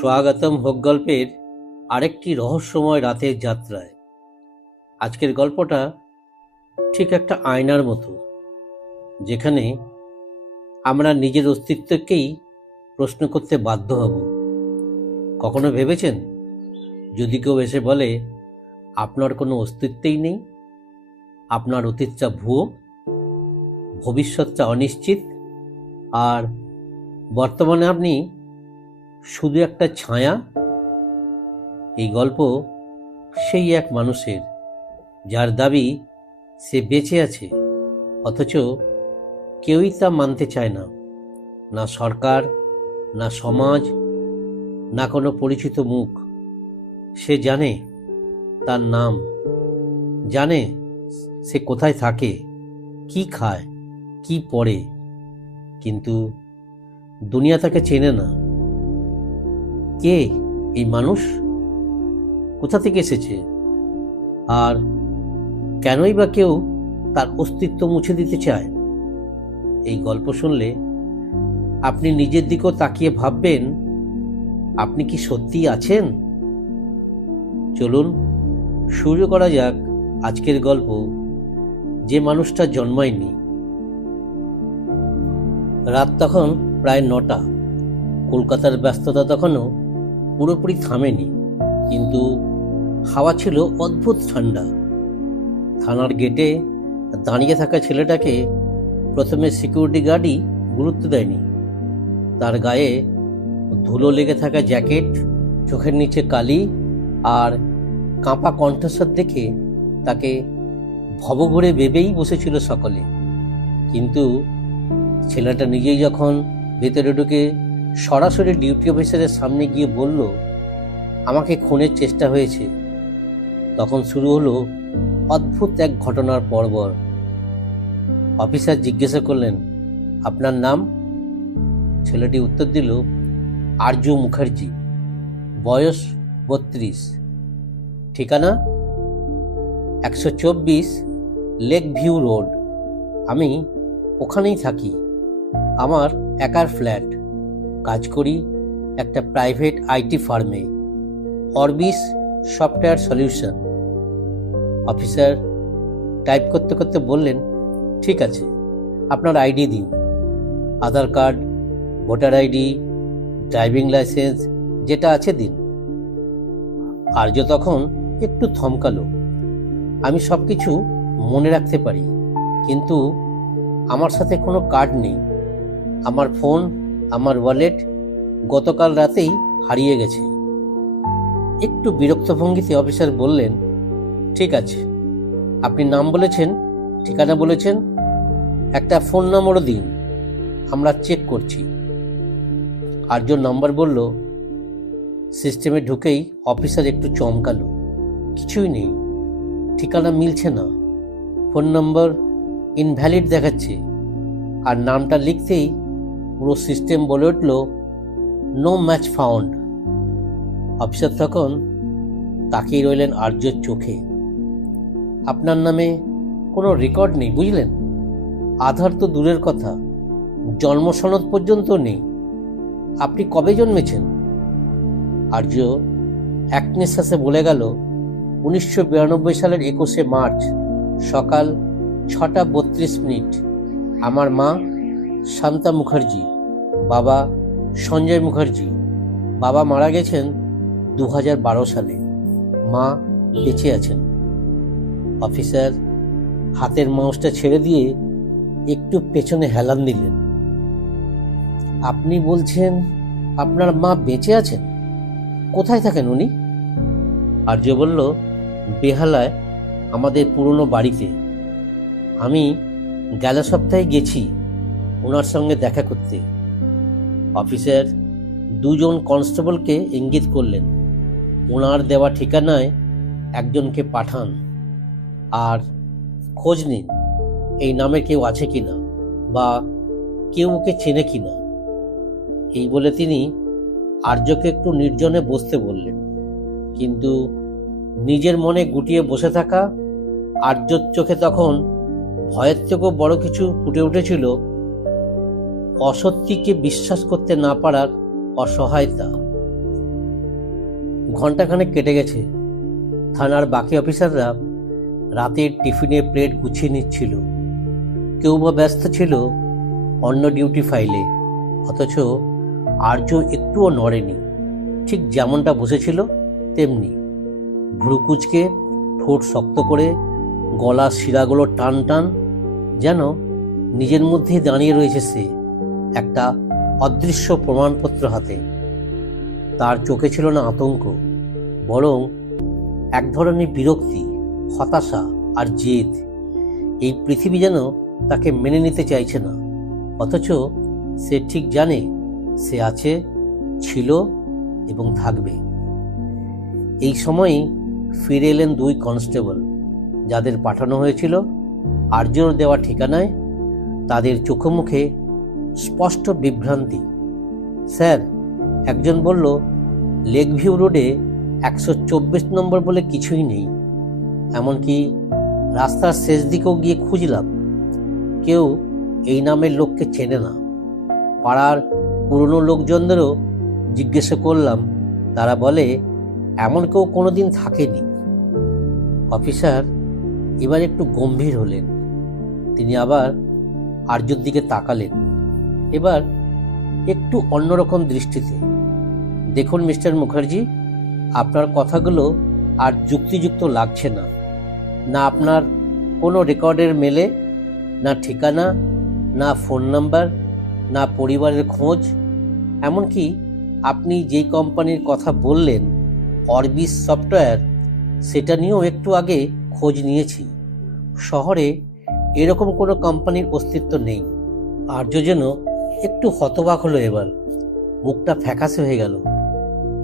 স্বাগতম হোক গল্পের আরেকটি রহস্যময় রাতের যাত্রায়। আজকের গল্পটা ঠিক একটা আয়নার মতো, যেখানে আমরা নিজের অস্তিত্বকেই প্রশ্ন করতে বাধ্য হব। কখনো ভেবেছেন, যদি কেউ এসে বলে আপনার কোনো অস্তিত্বই নেই, আপনার অতীতটা ভুয়ো, ভবিষ্যৎটা অনিশ্চিত, আর বর্তমানে আপনি শুধু একটা ছায়া? এই গল্প সেই এক মানুষের, যার দাবি সে বেঁচে আছে, অথচ কেউই তা মানতে চায় না। না সরকার, না সমাজ, না কোনো পরিচিত মুখ। সে জানে তার নাম, জানে সে কোথায় থাকে, কি খায়, কি পড়ে, কিন্তু দুনিয়া তাকে চেনে না। কে এই মানুষ? কোথা থেকে এসেছে? আর কেনই বা কেউ তার অস্তিত্ব মুছে দিতে চায়? এই গল্প শুনলে আপনি নিজের দিকেও তাকিয়ে ভাববেন, আপনি কি সত্যিই আছেন? চলুন শুরু করা যাক আজকের গল্প, যে মানুষটা জন্মায়নি। রাত তখন প্রায় 9টা। কলকাতার ব্যস্ততা তখনও পুরোপুরি থামেনি, কিন্তু হাওয়া ছিল অদ্ভুত ঠান্ডা। থানার গেটে দাঁড়িয়ে থাকা ছেলেটাকে প্রথমে সিকিউরিটি গার্ডই গুরুত্ব দেয়নি। তার গায়ে ধুলো লেগে থাকা জ্যাকেট, চোখের নিচে কালি আর কাঁপা কণ্ঠস্বর দেখে তাকে ভবঘুরে ভেবেই বসেছিল সকলে। কিন্তু ছেলেটা নিজেই যখন ভেতরে ঢুকে সরাসরি ডিউটি অফিসারের সামনে গিয়ে বলল, আমাকে খুনের চেষ্টা হয়েছে, তখন শুরু হলো অদ্ভুত এক ঘটনার পর্বর। অফিসার জিজ্ঞাসা করলেন, আপনার নাম? ছেলেটি উত্তর দিল, আর্য মুখার্জি, বয়স 32, ঠিকানা 124 লেক ভিউ রোড। আমি ওখানেই থাকি, আমার একার ফ্ল্যাট, কাজ করি একটা প্রাইভেট আইটি ফার্মে, Orbis software solution. Officer type করতে করতে বললেন, ঠিক আছে, আপনার আইডি দিন, Aadhaar card, voter ID, driving licence, যেটা আছে দিন। আর্য তখন একটু থমকালো। আমি সব কিছু মনে রাখতে পারি, কিন্তু আমার সাথে কোনো কার্ড নেই। আমার ফোন, আমার ওয়ালেট গতকাল রাতেই হারিয়ে গেছে। একটু বিরক্ত ভঙ্গিতে অফিসার বললেন, ঠিক আছে, আপনি নাম বলেছেন, ঠিকানা বলেছেন, একটা ফোন নম্বরও দিন, আমরা চেক করছি। আর্য নাম্বার বলল। সিস্টেমে ঢুকেই অফিসার একটু চমকালো। কিছুই নেই, ঠিকানা মিলছে না, ফোন নম্বর ইনভ্যালিড দেখাচ্ছে, আর নামটা লিখতেই পুরো সিস্টেম বলে উঠল, নো ম্যাচ ফাউন্ড। অফিসার তখন তাকিয়ে রইলেন আর্যর চোখে। আপনার নামে কোনো রেকর্ড নেই, বুঝলেন? আধার তো দূরের কথা, জন্ম সনদ পর্যন্ত নেই। আপনি কবে জন্মেছেন? আর্য এক নিঃশ্বাসে বলে গেল, 1992 সালের 21শে মার্চ সকাল 6:32। আমার মা শান্তা মুখার্জি, বাবা সঞ্জয় মুখার্জি। বাবা মারা গেছেন 2012 সালে, মা বেঁচে আছেন। অফিসার হাতের মাউসটা ছেড়ে দিয়ে একটু পেছনে হেলান দিলেন। আপনি বলছেন আপনার মা বেঁচে আছেন? কোথায় থাকেন উনি? আর্য বলল, বেহালায়, আমাদের পুরনো বাড়িতে। আমি গেল সপ্তাহে গেছি ওনার সঙ্গে দেখা করতে। অফিসার 2জন কনস্টেবলকে ইঙ্গিত করলেন, ওনার দেওয়া ঠিকানায় একজনকে পাঠান, আর খোঁজ নিন এই নামে কেউ আছে কিনা, বা কেউ ওকে চেনে কিনা। এই বলে তিনি আর্যকে একটু নির্জনে বসতে বললেন, কিন্তু নিজের মনে গুটিয়ে বসে থাকা আর্যর চোখে তখন ভয়ের থেকেও বড় কিছু ফুটে উঠেছিল, অসত্যিকে বিশ্বাস করতে না পারার অসহায়তা। ঘন্টাখানেক কেটে গেছে। থানার বাকি অফিসাররা রাতের টিফিনে প্লেট গুছিয়ে নিচ্ছিল। কেউ বা ব্যস্ত ছিল অন্য ডিউটি ফাইলে। অথচ আর্য একটুও নড়েনি, ঠিক যেমনটা বসেছিল তেমনি। ভ্রু কুঁচকে, ঠোঁট শক্ত করে, গলার শিরাগুলো টান টান, যেন নিজের মধ্যেই দাঁড়িয়ে রয়েছে সে, একটা অদৃশ্য প্রমাণপত্র হাতে। তার চোখে ছিল না আতঙ্ক, বরং এক ধরনের বিরক্তি, হতাশা আর জেদ। এই পৃথিবী যেন তাকে মেনে নিতে চাইছে না, অথচ সে ঠিক জানে সে আছে, ছিল এবং থাকবে। এই সময়ই ফিরে এলেন দুই কনস্টেবল, যাদের পাঠানো হয়েছিল আর্যর দেওয়া ঠিকানায়। তাদের চোখে মুখে স্পষ্ট বিভ্রান্তি। স্যার, একজন বলল লেক ভিউ রোডে 124 নম্বর বলে কিছুই নেই। এমনকি রাস্তার শেষ দিকেও গিয়ে খুঁজলাম, কেউ এই নামের লোককে চেনে না। পাড়ার পুরনো লোকজনদেরও জিজ্ঞাসা করলাম, তারা বলে এমন কেউ কোনোদিন থাকেনি। অফিসার এবার একটু গম্ভীর হলেন। তিনি আবার আর্যর দিকে তাকালেন, এবার একটু অন্যরকম দৃষ্টিতে। দেখুন মিস্টার মুখার্জি, আপনার কথাগুলো আর যুক্তিযুক্ত লাগছে না। না আপনার কোনো রেকর্ডের মেলে, না ঠিকানা, না ফোন নাম্বার, না পরিবারের খোঁজ। এমনকি আপনি যেই কোম্পানির কথা বললেন, অরবিস সফটওয়্যার, সেটা নিয়েও একটু আগে খোঁজ নিয়েছি। শহরে এরকম কোনো কোম্পানির অস্তিত্ব নেই। আর্য যেন একটু হতবাক হলো এবার। মুখটা ফ্যাকাশে হয়ে গেল,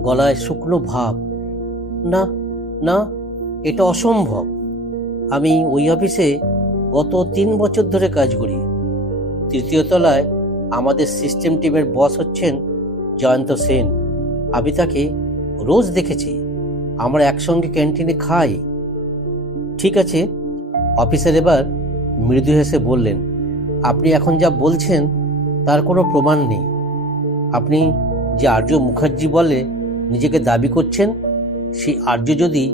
গলায় শুকনো ভাব। না না, এটা অসম্ভব। আমি ওই অফিসে গত 3 বছর ধরে কাজ করি। 3য় তলায় আমাদের সিস্টেম টিমের বস হচ্ছেন জয়ন্ত সেন। আমি তাকে রোজ দেখেছি, আমরা একসঙ্গে ক্যান্টিনে খাই। ঠিক আছে, অফিসার এবার মৃদু হেসে বললেন, আপনি এখন যা বলছেন তার কোনো প্রমাণ নেই। আপনি যে আর্য মুখার্জি বলে নিজেকে দাবি করছেন, সেই আর্য যদি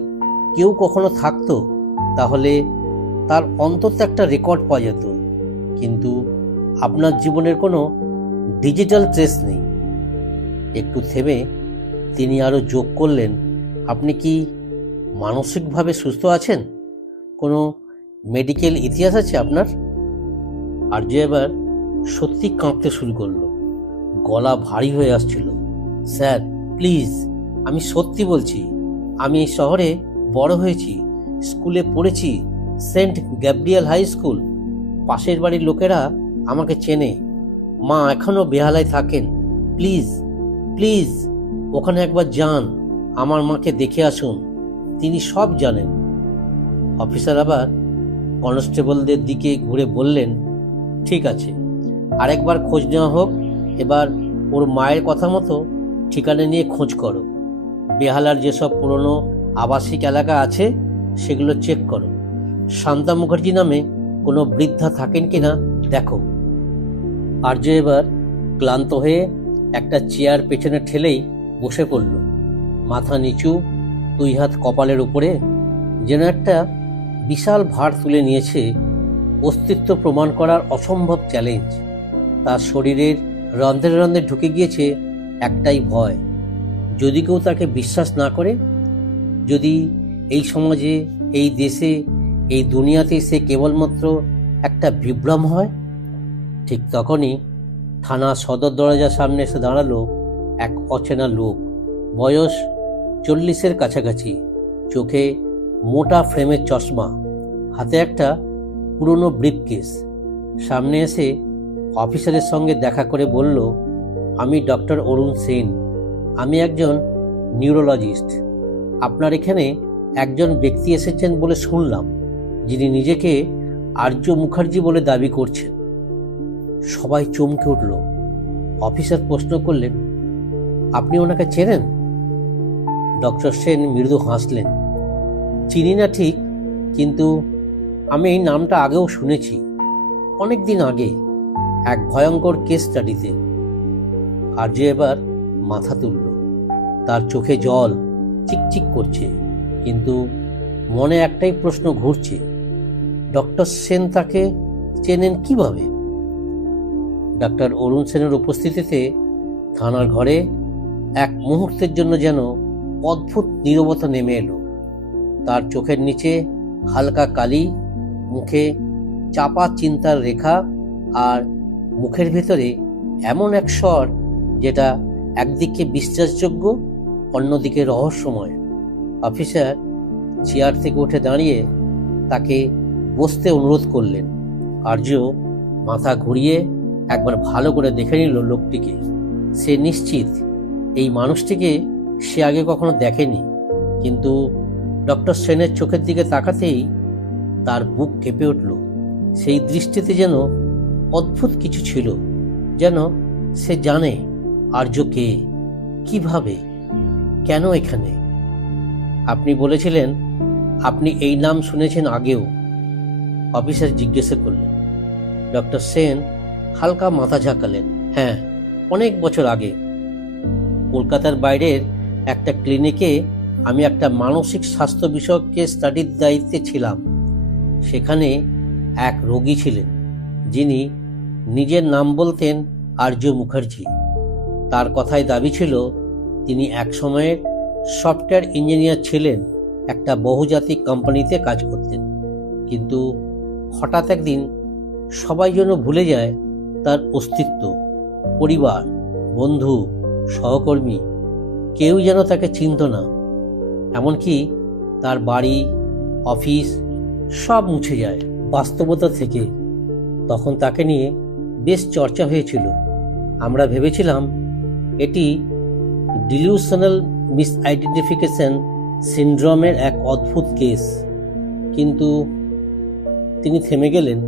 কেউ কখনো থাকতো, তাহলে তার অন্তত একটা রেকর্ড পাওয়া যেত। কিন্তু আপনার জীবনের কোনো ডিজিটাল ট্রেস নেই। একটু থেমে তিনি আরও যোগ করলেন, আপনি কি মানসিকভাবে সুস্থ আছেন? কোনো মেডিকেল ইতিহাস আছে আপনার? আর্য এবার সত্যি কাঁপতে শুরু করলো, গলা ভারী হয়ে আসছিল। স্যার প্লিজ, আমি সত্যি বলছি। আমি এই শহরে বড় হয়েছি, স্কুলে পড়েছি, সেন্ট গ্যাব্রিয়েল হাই স্কুল। পাশের বাড়ির লোকেরা আমাকে চেনে। মা এখনো বেহালায় থাকেন। প্লিজ প্লিজ, ওখানে একবার যান, আমার মাকে দেখে আসুন, তিনি সব জানেন। অফিসার আবার কনস্টেবলদের দিকে ঘুরে বললেন, ঠিক আছে, আরেকবার খোঁজ নেওয়া হোক। এবার ওর মায়ের কথা মতো ঠিকানা নিয়ে খোঁজ করো। বেহালার যেসব পুরনো আবাসিক এলাকা আছে সেগুলো চেক করো। শান্তা মুখার্জি নামে কোনো বৃদ্ধা থাকেন কিনা দেখো। আর্য এবার ক্লান্ত হয়ে একটা চেয়ার পেছনে ঠেলেই বসে পড়ল, মাথা নিচু, 2 হাত কপালের উপরে, যেন একটা বিশাল ভার তুলে নিয়েছে। অস্তিত্ব প্রমাণ করার অসম্ভব চ্যালেঞ্জ। তার শরীরের রন্ধ্রে রন্ধ্রে ঢুকে গিয়েছে একটাই ভয়, যদি কেউ তাকে বিশ্বাস না করে, যদি এই সমাজে, এই দেশে, এই দুনিয়াতে সে কেবলমাত্র একটা বিভ্রম হয়। ঠিক তখনই থানা সদর দরজার সামনে এসে দাঁড়ালো এক অচেনা লোক। বয়স 40-এর কাছাকাছি, চোখে মোটা ফ্রেমের চশমা, হাতে একটা পুরনো ব্রিফকেস। সামনে এসে অফিসারের সঙ্গে দেখা করে বলল, আমি ডক্টর অরুণ সেন, আমি একজন নিউরোলজিস্ট। আপনার এখানে একজন ব্যক্তি এসেছেন বলে শুনলাম, যিনি নিজেকে আর্য মুখার্জি বলে দাবি করছেন। সবাই চমকে উঠল। অফিসার প্রশ্ন করলেন, আপনি ওনাকে চেনেন? ডক্টর সেন মৃদু হাসলেন, চিনি না ঠিক, কিন্তু আমি এই নামটা আগেও শুনেছি, অনেক দিন আগে এক ভয়ঙ্কর কেস স্টাডিতে। আর্য এবার মাথা তুলল, তার চোখে জল, চিকচিক করছে, কিন্তু মনে একটাই প্রশ্ন ঘুরছে, ডক্টর সেন তাকে চেনেন কিভাবে? ডাক্তার অরুণ সেনের উপস্থিতিতে থানার ঘরে এক মুহূর্তের জন্য যেন অদ্ভুত নীরবতা নেমে এলো। তার চোখের নিচে হালকা কালি, মুখে চাপা চিন্তার রেখা, আর মুখের ভেতরে এমন এক স্বর যেটা একদিকে বিশ্বাসযোগ্য, অন্যদিকে রহস্যময়। অফিসার চেয়ার থেকে উঠে দাঁড়িয়ে তাকে বসতে অনুরোধ করলেন। আর্য মাথা ঘুরিয়ে একবার ভালো করে দেখে নিল লোকটিকে। সে নিশ্চিত এই মানুষটিকে সে আগে কখনো দেখেনি, কিন্তু ডক্টর সেনের চোখের দিকে তাকাতেই তার বুক কেঁপে উঠল। সেই দৃষ্টিতে যেন অদ্ভুত কিছু ছিল, যেন সে জানে আর্য কে, কিভাবে, কেন এখানে। আপনি বলেছিলেন আপনি এই নাম শুনেছেন আগেও, অফিসার জিজ্ঞাসা করলেন। ডক্টর সেন হালকা মাথা ঝাঁকালেন। হ্যাঁ, অনেক বছর আগে কলকাতার বাইরের একটা ক্লিনিকে আমি একটা মানসিক স্বাস্থ্য বিষয়ক কেস স্টাডির দায়িত্বে ছিলাম। সেখানে এক রোগী ছিলেন যিনি নিজের নাম বলতেন আর্য মুখার্জি। তার কথায় দাবি ছিল তিনি এক সময়ের সফটওয়্যার ইঞ্জিনিয়ার ছিলেন, একটা বহুজাতিক কোম্পানিতে কাজ করতেন। কিন্তু হঠাৎ একদিন সবাই যেন ভুলে যায় তার অস্তিত্ব। পরিবার, বন্ধু, সহকর্মী কেউ যেন তাকে চিনত না। এমনকি তার বাড়ি, অফিস সব মুছে যায় বাস্তবতা থেকে। তখন তাকে নিয়ে বেশ চর্চা হয়েছিল। আমরা ভেবেছিলাম এটি ডিলিউশনাল মিসআইডেন্টিফিকেশন সিনড্রোমের এক অদ্ভুত কেস। কিন্তু তিনি থেমে গেলেন,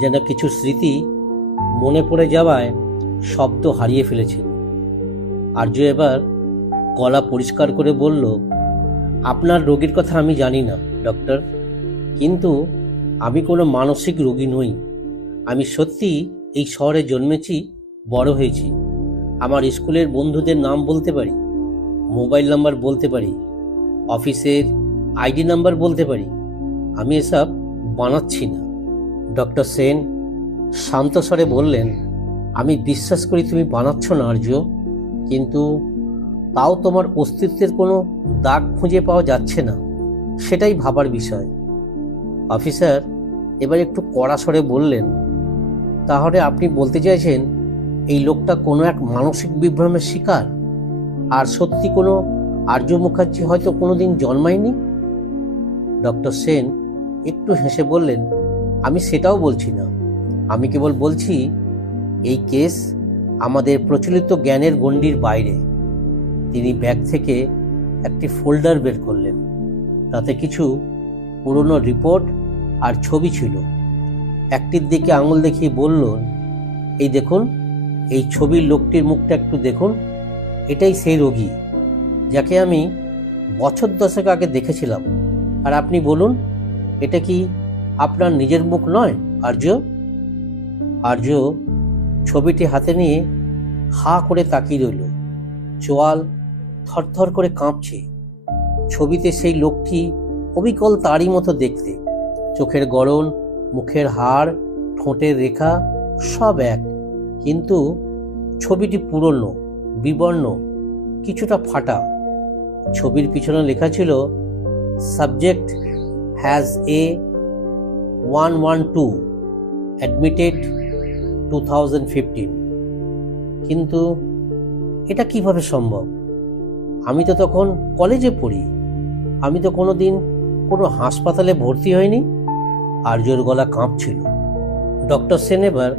যেন কিছু স্মৃতি মনে পড়ে যাওয়ায় শব্দ হারিয়ে ফেলেছেন। আর্য এবার গলা পরিষ্কার করে বলল, আপনার রোগীর কথা আমি জানি না ডক্টর, কিন্তু আমি কোনো মানসিক রোগী নই। আমি সত্যি এই শহরে জন্মেছি, বড় হয়েছি। আমার স্কুলের বন্ধুদের নাম বলতে পারি, মোবাইল নাম্বার বলতে পারি, অফিসের আইডি নাম্বার বলতে পারি। আমি এসব বানাচ্ছি না। ডক্টর সেন শান্ত স্বরে বললেন, আমি বিশ্বাস করি তুমি বানাচ্ছ না আর্য, কিন্তু তাও তোমার অস্তিত্বের কোনো দাগ খুঁজে পাওয়া যাচ্ছে না, সেটাই ভাবার বিষয়। অফিসার এবার একটু কড়া স্বরে বললেন, তাহলে আপনি বলতে চাইছেন এই লোকটা কোনো এক মানসিক বিভ্রমের শিকার, আর সত্যি কোনো আর্য মুখার্জি হয়তো কোনোদিন জন্মায়নি? ডক্টর সেন একটু হেসে বললেন, আমি সেটাও বলছি না। আমি কেবল বলছি এই কেস আমাদের প্রচলিত জ্ঞানের গণ্ডির বাইরে। তিনি ব্যাগ থেকে একটি ফোল্ডার বের করলেন। তাতে কিছু পুরনো রিপোর্ট আর ছবি ছিল। একটির দিকে আঙুল দেখিয়ে বললেন, এই দেখুন, এই ছবির লোকটির মুখটা একটু দেখুন। এটাই সেই রোগী যাকে আমি বছর 10 আগে দেখেছিলাম। আর আপনি বলুন, এটা কি আপনার নিজের মুখ নয় আর্য? আর্য ছবিটি হাতে নিয়ে হা করে তাকিয়ে রইল। চোয়াল থরথর করে কাঁপছে। ছবিতে সেই লোকটি অবিকল তারই মতো দেখতে। চোখের গড়ন, মুখের হাড়, ঠোঁটের রেখা সব এক, কিন্তু ছবিটি পুরনো, বিবর্ণ, কিছুটা ফাটা। ছবির পিছনে লেখা ছিল, সাবজেক্ট হ্যাজ এ 112, অ্যাডমিটেড 2015। কিন্তু এটা কিভাবে সম্ভব? আমি তো তখন কলেজে পড়ি। আমি তো কোনোদিন কোনো হাসপাতালে ভর্তি হয়নি। আর্যর গলা কাঁপছিল। ডক্টর সেন এবার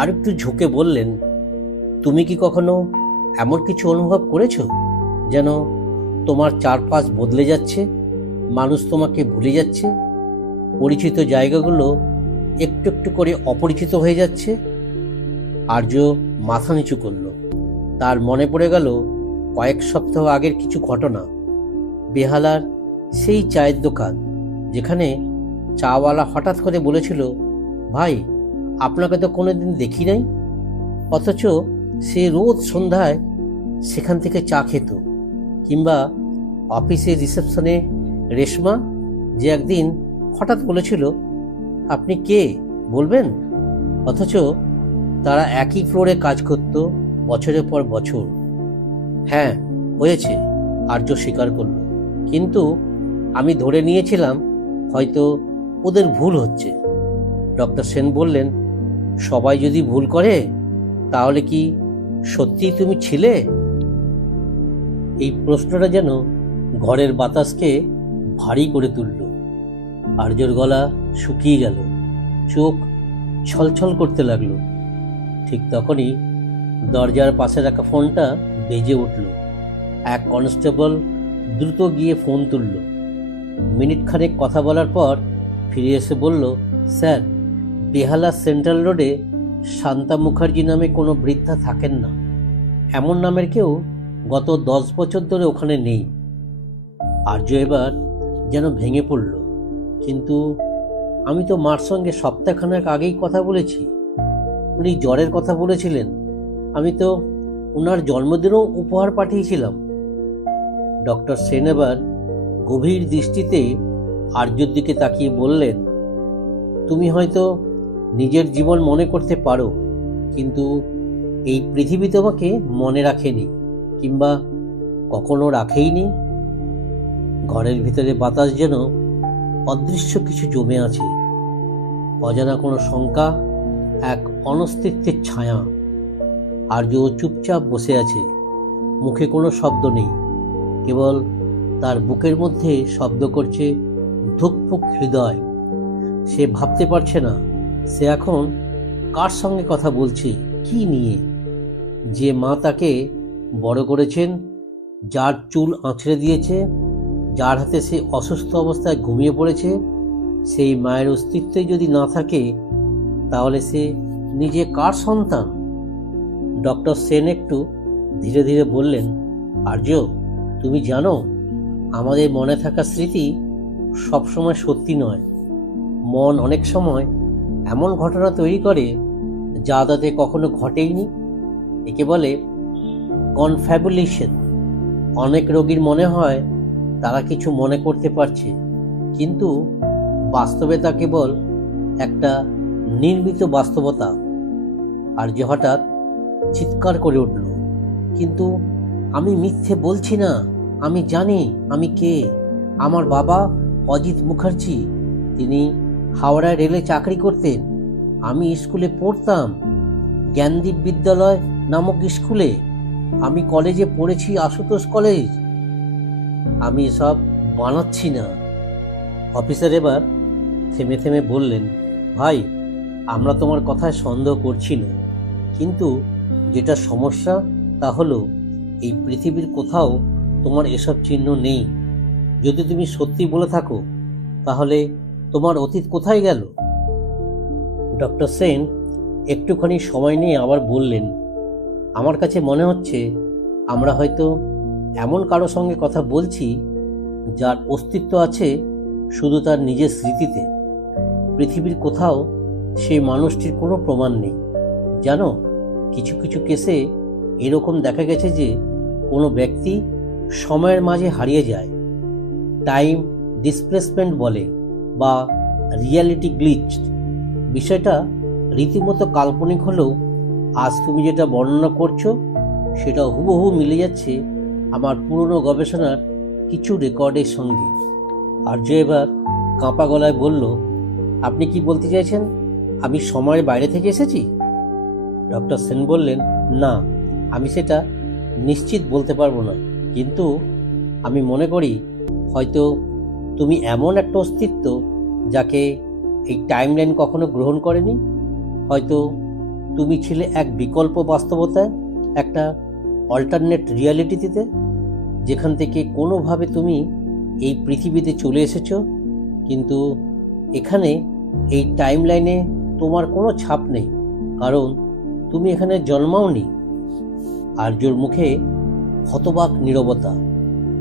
আরেকটু ঝুঁকে বললেন, তুমি কি কখনো এমন কিছু অনুভব করেছো যেন তোমার চারপাশ বদলে যাচ্ছে, মানুষ তোমাকে ভুলে যাচ্ছে, পরিচিত জায়গাগুলো একটু একটু করে অপরিচিত হয়ে যাচ্ছে? আর্য মাথা নিচু করল। তার মনে পড়ে গেল কয়েক সপ্তাহ আগের কিছু ঘটনা। বেহালার সেই চায়ের দোকান, যেখানে চাওয়ালা হঠাৎ করে বলেছিল, ভাই আপনাকে তো কোনোদিন দেখি নাই, অথচ সে রোজ সন্ধ্যায় সেখান থেকে চা খেত। কিংবা অফিসের রিসেপশনে রেশমা, যে একদিন হঠাৎ বলেছিল, আপনি কে বলবেন? অথচ তারা একই ফ্লোরে কাজ করত বছরের পর বছর। হ্যাঁ, হয়েছে, আর্য স্বীকার করল। কিন্তু আমি ধরে নিয়েছিলাম হয়তো ওদের ভুল হচ্ছে। ডক্টর সেন বললেন, সবাই যদি ভুল করে তাহলে কি সত্যিই তুমি ছিলে? এই প্রশ্নটা যেন ঘরের বাতাসকে ভারী করে তুলল। আর্যর গলা শুকিয়ে গেল, চোখ ছলছল করতে লাগলো। ঠিক তখনই দরজার পাশে রাখা ফোনটা বেজে উঠল। এক কনস্টেবল দ্রুত গিয়ে ফোন তুলল। মিনিট খানেক কথা বলার পর ফিরে এসে বলল, স্যার, বেহালা সেন্ট্রাল রোডে শান্তা মুখার্জি নামে কোনো বৃদ্ধা থাকেন না। এমন নামের কেউ গত 10 বছর ধরে ওখানে নেই। আর্য এবার যেন ভেঙে পড়ল। কিন্তু আমি তো মার সঙ্গে সপ্তাহখানেক আগেই কথা বলেছি। উনি জ্বরের কথা বলেছিলেন। আমি তো ওনার জন্মদিনেও উপহার পাঠিয়েছিলাম। ডক্টর সেন এবার গভীর দৃষ্টিতে আর্যর দিকে তাকিয়ে বললেন, তুমি হয়তো নিজের জীবন মনে করতে পারো, কিন্তু এই পৃথিবী তোমাকে মনে রাখেনি, কিংবা কখনো রাখেইনি। ঘরের ভিতরে বাতাস যেন অদৃশ্য কিছু জমে আছে, অজানা কোনো শঙ্কা, এক অনস্তিত্বের ছায়া। আর্য চুপচাপ বসে আছে, মুখে কোনো শব্দ নেই, কেবল তার বুকের মধ্যে শব্দ করছে ধুকপুক হৃদয়। সে ভাবতে পারছে না সে এখন কার সঙ্গে কথা বলছে, কি নিয়ে। যে মা তাকে বড় করেছেন, যার চুল আঁচড়ে দিয়েছে, যার হাতে সে অসুস্থ অবস্থায় ঘুমিয়ে পড়েছে, সেই মায়ের অস্তিত্বই যদি না থাকে তাহলে সে নিজে কার সন্তান? ডক্টর সেন একটু ধীরে ধীরে বললেন, আর্য, তুমি জানো, আমাদের মনে থাকা স্মৃতি সবসময় সত্যি নয়। মন অনেক সময় এমন ঘটনা তৈরি করে যা তাতে কখনো ঘটেইনি। একে বলে কনফ্যাবুলেশন। অনেক রোগীর মনে হয় তারা কিছু মনে করতে পারছে, কিন্তু বাস্তবে তা কেবল একটা নির্মিত বাস্তবতা। আর্য হঠাৎ চিৎকার করে উঠল, কিন্তু আমি মিথ্যে বলছি না, আমি জানি আমি কে। আমার বাবা অজিত মুখার্জি, তিনি হাওড়ায় রেলে চাকরি করতেন। আমি স্কুলে পড়তাম, জ্ঞানদীপ বিদ্যালয় নামক স্কুলে। আমি কলেজে পড়েছি, আশুতোষ কলেজ। আমি এসব বানাচ্ছি না। অফিসার এবার থেমে থেমে বললেন, ভাই, আমরা তোমার কথায় সন্দেহ করছি না, কিন্তু যেটা সমস্যা তা হলো এই পৃথিবীর কোথাও তোমার এসব চিহ্ন নেই। যদি তুমি সত্যি বলে থাকো তাহলে তোমার অতীত কোথায় গেল? ডক্টর সেন একটুখানি সময় নিয়ে আবার বললেন, আমার কাছে মনে হচ্ছে আমরা হয়তো এমন কারো সঙ্গে কথা বলছি যার অস্তিত্ব আছে শুধু তার নিজের স্মৃতিতে। পৃথিবীর কোথাও সেই মানুষটির কোনো প্রমাণ নেই। জানো, কিছু কিছু কেসে এরকম দেখা গেছে যে কোনো ব্যক্তি সময়ের মাঝে হারিয়ে যায়। টাইম ডিসপ্লেসমেন্ট বলে, বা রিয়ালিটি গ্লিচ। বিষয়টা রীতিমতো কাল্পনিক হলেও আজ তুমি যেটা বর্ণনা করছো সেটা হুবহু মিলে যাচ্ছে আমার পুরনো গবেষণার কিছু রেকর্ডের সঙ্গে। আর্য এবার কাঁপা গলায় বলল, আপনি কি বলতে চাইছেন আমি সময়ের বাইরে থেকে এসেছি? ডক্টর সেন বললেন, না, আমি সেটা নিশ্চিত বলতে পারবো না, কিন্তু আমি মনে করি হয়তো তুমি এমন একটা অস্তিত্ব যাকে এই টাইমলাইন কখনো গ্রহণ করেনি। হয়তো তুমি ছিলে এক বিকল্প বাস্তবতায়, একটা অল্টারনেট রিয়ালিটিতে, যেখান থেকে কোনোভাবে তুমি এই পৃথিবীতে চলে এসেছো, কিন্তু এখানে এই টাইমলাইনে তোমার কোনো ছাপ নেই, কারণ তুমি এখানে জন্মাওনি। আর্যর মুখে হতবাক নীরবতা,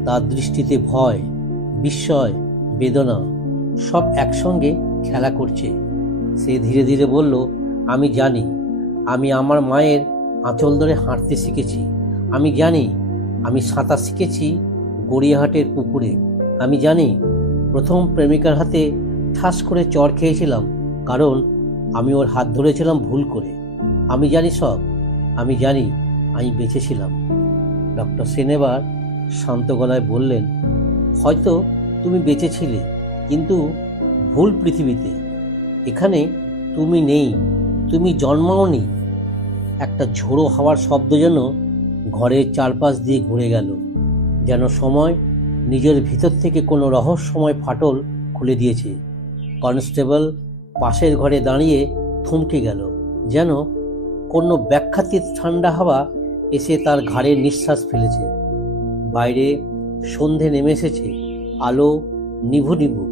তার দৃষ্টিতে ভয়, বিস্ময়, বেদনা সব একসঙ্গে খেলা করছে। সে ধীরে ধীরে বলল, আমি জানি আমি আমার মায়ের আঁচল ধরে হাঁটতে শিখেছি। আমি জানি আমি সাঁতার শিখেছি, গড়িয়াহাটের পুকুরে। আমি জানি প্রথম প্রেমিকার হাতে ঠাস করে চড় খেয়েছিলাম, কারণ আমি ওর হাত ধরেছিলাম ভুল করে। আমি জানি সব, আমি জানি আমি বেঁচেছিলাম। ডক্টর সেন এবার শান্ত গলায় বললেন, হয়তো তুমি বেঁচেছিলে, কিন্তু ভুল পৃথিবীতে। এখানে তুমি নেই, তুমি জন্মাওনি। একটা ঝোড়ো হাওয়ার শব্দ যেন ঘরের চারপাশ দিয়ে ঘুরে গেল, যেন সময় নিজের ভিতর থেকে কোনো রহস্যময় ফাটল খুলে দিয়েছে। কনস্টেবল পাশের ঘরে দাঁড়িয়ে থমকে গেল, যেন কোনো ব্যাখ্যাতীত ঠান্ডা হাওয়া এসে তার ঘাড়ে নিঃশ্বাস ফেলেছে। বাইরে সন্ধে নেমে এসেছে, আলো নিভু নিভু।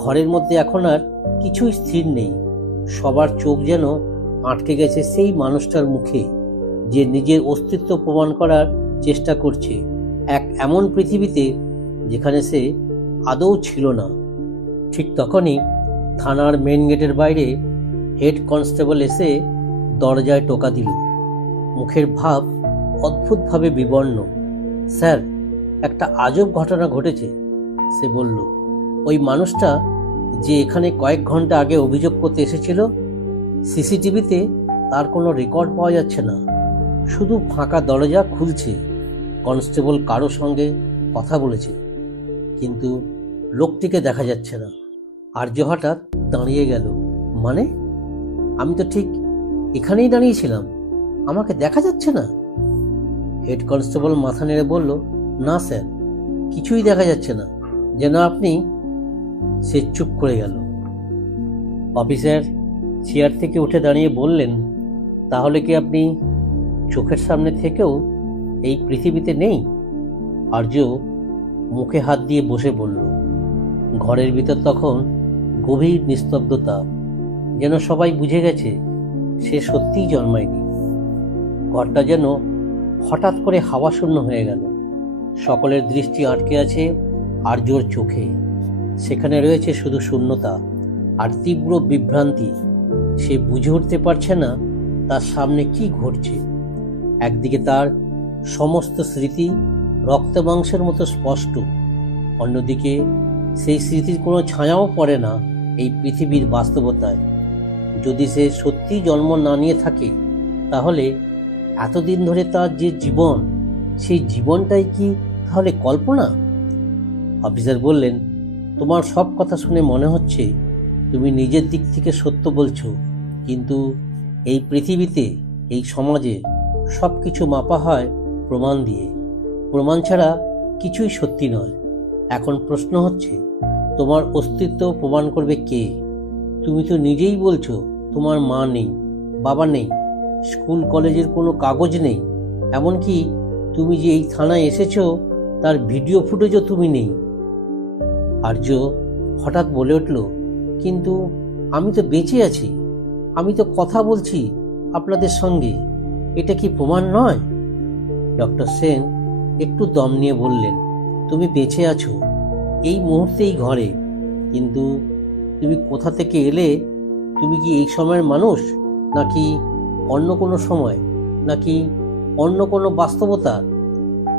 ঘরের মধ্যে এখন আর কিছুই স্থির নেই। সবার চোখ যেন আটকে গেছে সেই মানুষটার মুখে, যে নিজের অস্তিত্ব প্রমাণ করার চেষ্টা করছে এক এমন পৃথিবীতে যেখানে সে আদৌ ছিল না। ঠিক তখনই থানার মেন গেটের বাইরে হেড কনস্টেবল এসে দরজায় টোকা দিল। মুখের ভাব অদ্ভুতভাবে বিবর্ণ। স্যার, একটা আজব ঘটনা ঘটেছে, সে বলল। ওই মানুষটা যে এখানে কয়েক ঘন্টা আগে অভিযোগ করতে এসেছিল, সিসিটিভিতে তার কোনো রেকর্ড পাওয়া যাচ্ছে না। শুধু ফাঁকা দরজা খুলছে, কনস্টেবল কারো সঙ্গে কথা বলেছে, কিন্তু লোকটিকে দেখা যাচ্ছে না। আর্য হঠাৎ দাঁড়িয়ে গেল। মানে, আমি তো ঠিক এখানেই দাঁড়িয়েছিলাম, আমাকে দেখা যাচ্ছে না? হেড কনস্টেবল মাথা নেড়ে বলল, না স্যার, কিছুই দেখা যাচ্ছে না, যেন আপনি। সে চুপ করে গেল। অফিসার চেয়ার থেকে উঠে দাঁড়িয়ে বললেন, তাহলে কি আপনি চোখের সামনে থেকেও এই পৃথিবীতে নেই? আর্য মুখে হাত দিয়ে বসে পড়ল। ঘরের ভিতর তখন গভীর নিস্তব্ধতা, যেন সবাই বুঝে গেছে সে সত্যিই জন্মায়নি। ঘরটা যেন হঠাৎ করে হাওয়া শূন্য হয়ে গেল। সকলের দৃষ্টি আটকে আছে আর্যর চোখে। সেখানে রয়েছে শুধু শূন্যতা আর তীব্র বিভ্রান্তি। সে বুঝে উঠতে পারছে না তার সামনে কি ঘটছে। একদিকে তার সমস্ত স্মৃতি রক্ত মাংসের মতো স্পষ্ট, অন্যদিকে সেই স্মৃতির কোনো ছায়াও পড়ে না এই পৃথিবীর বাস্তবতায়। যদি সে সত্যি জন্ম না নিয়ে থাকে, তাহলে এতদিন ধরে তার যে জীবন, সেই জীবনটাই কি তাহলে কল্পনা? অফিসার বললেন, তোমার সব কথা শুনে মনে হচ্ছে তুমি নিজের দিক থেকে সত্য বলছো, কিন্তু এই পৃথিবীতে, এই সমাজে সব কিছু মাপা হয় প্রমাণ দিয়ে। প্রমাণ ছাড়া কিছুই সত্যি নয়। এখন প্রশ্ন হচ্ছে, তোমার অস্তিত্ব প্রমাণ করবে কে? তুমি তো নিজেই বলছো তোমার মা নেই, বাবা নেই, স্কুল কলেজের কোনো কাগজ নেই, এমনকি তুমি যে এই থানায় এসেছো তার ভিডিও ফুটেজও তুমি নেই। আর্য হঠাৎ বলে উঠল, কিন্তু আমি তো বেঁচে আছি, আমি তো কথা বলছি আপনাদের সঙ্গে, এটা কি প্রমাণ নয়? ডক্টর সেন একটু দম নিয়ে বললেন, তুমি বেঁচে আছো এই মুহূর্তেই ঘরে, কিন্তু তুমি কোথা থেকে এলে? তুমি কি এই সময়ের মানুষ, নাকি অন্য কোনো সময়, নাকি অন্য কোনো বাস্তবতা?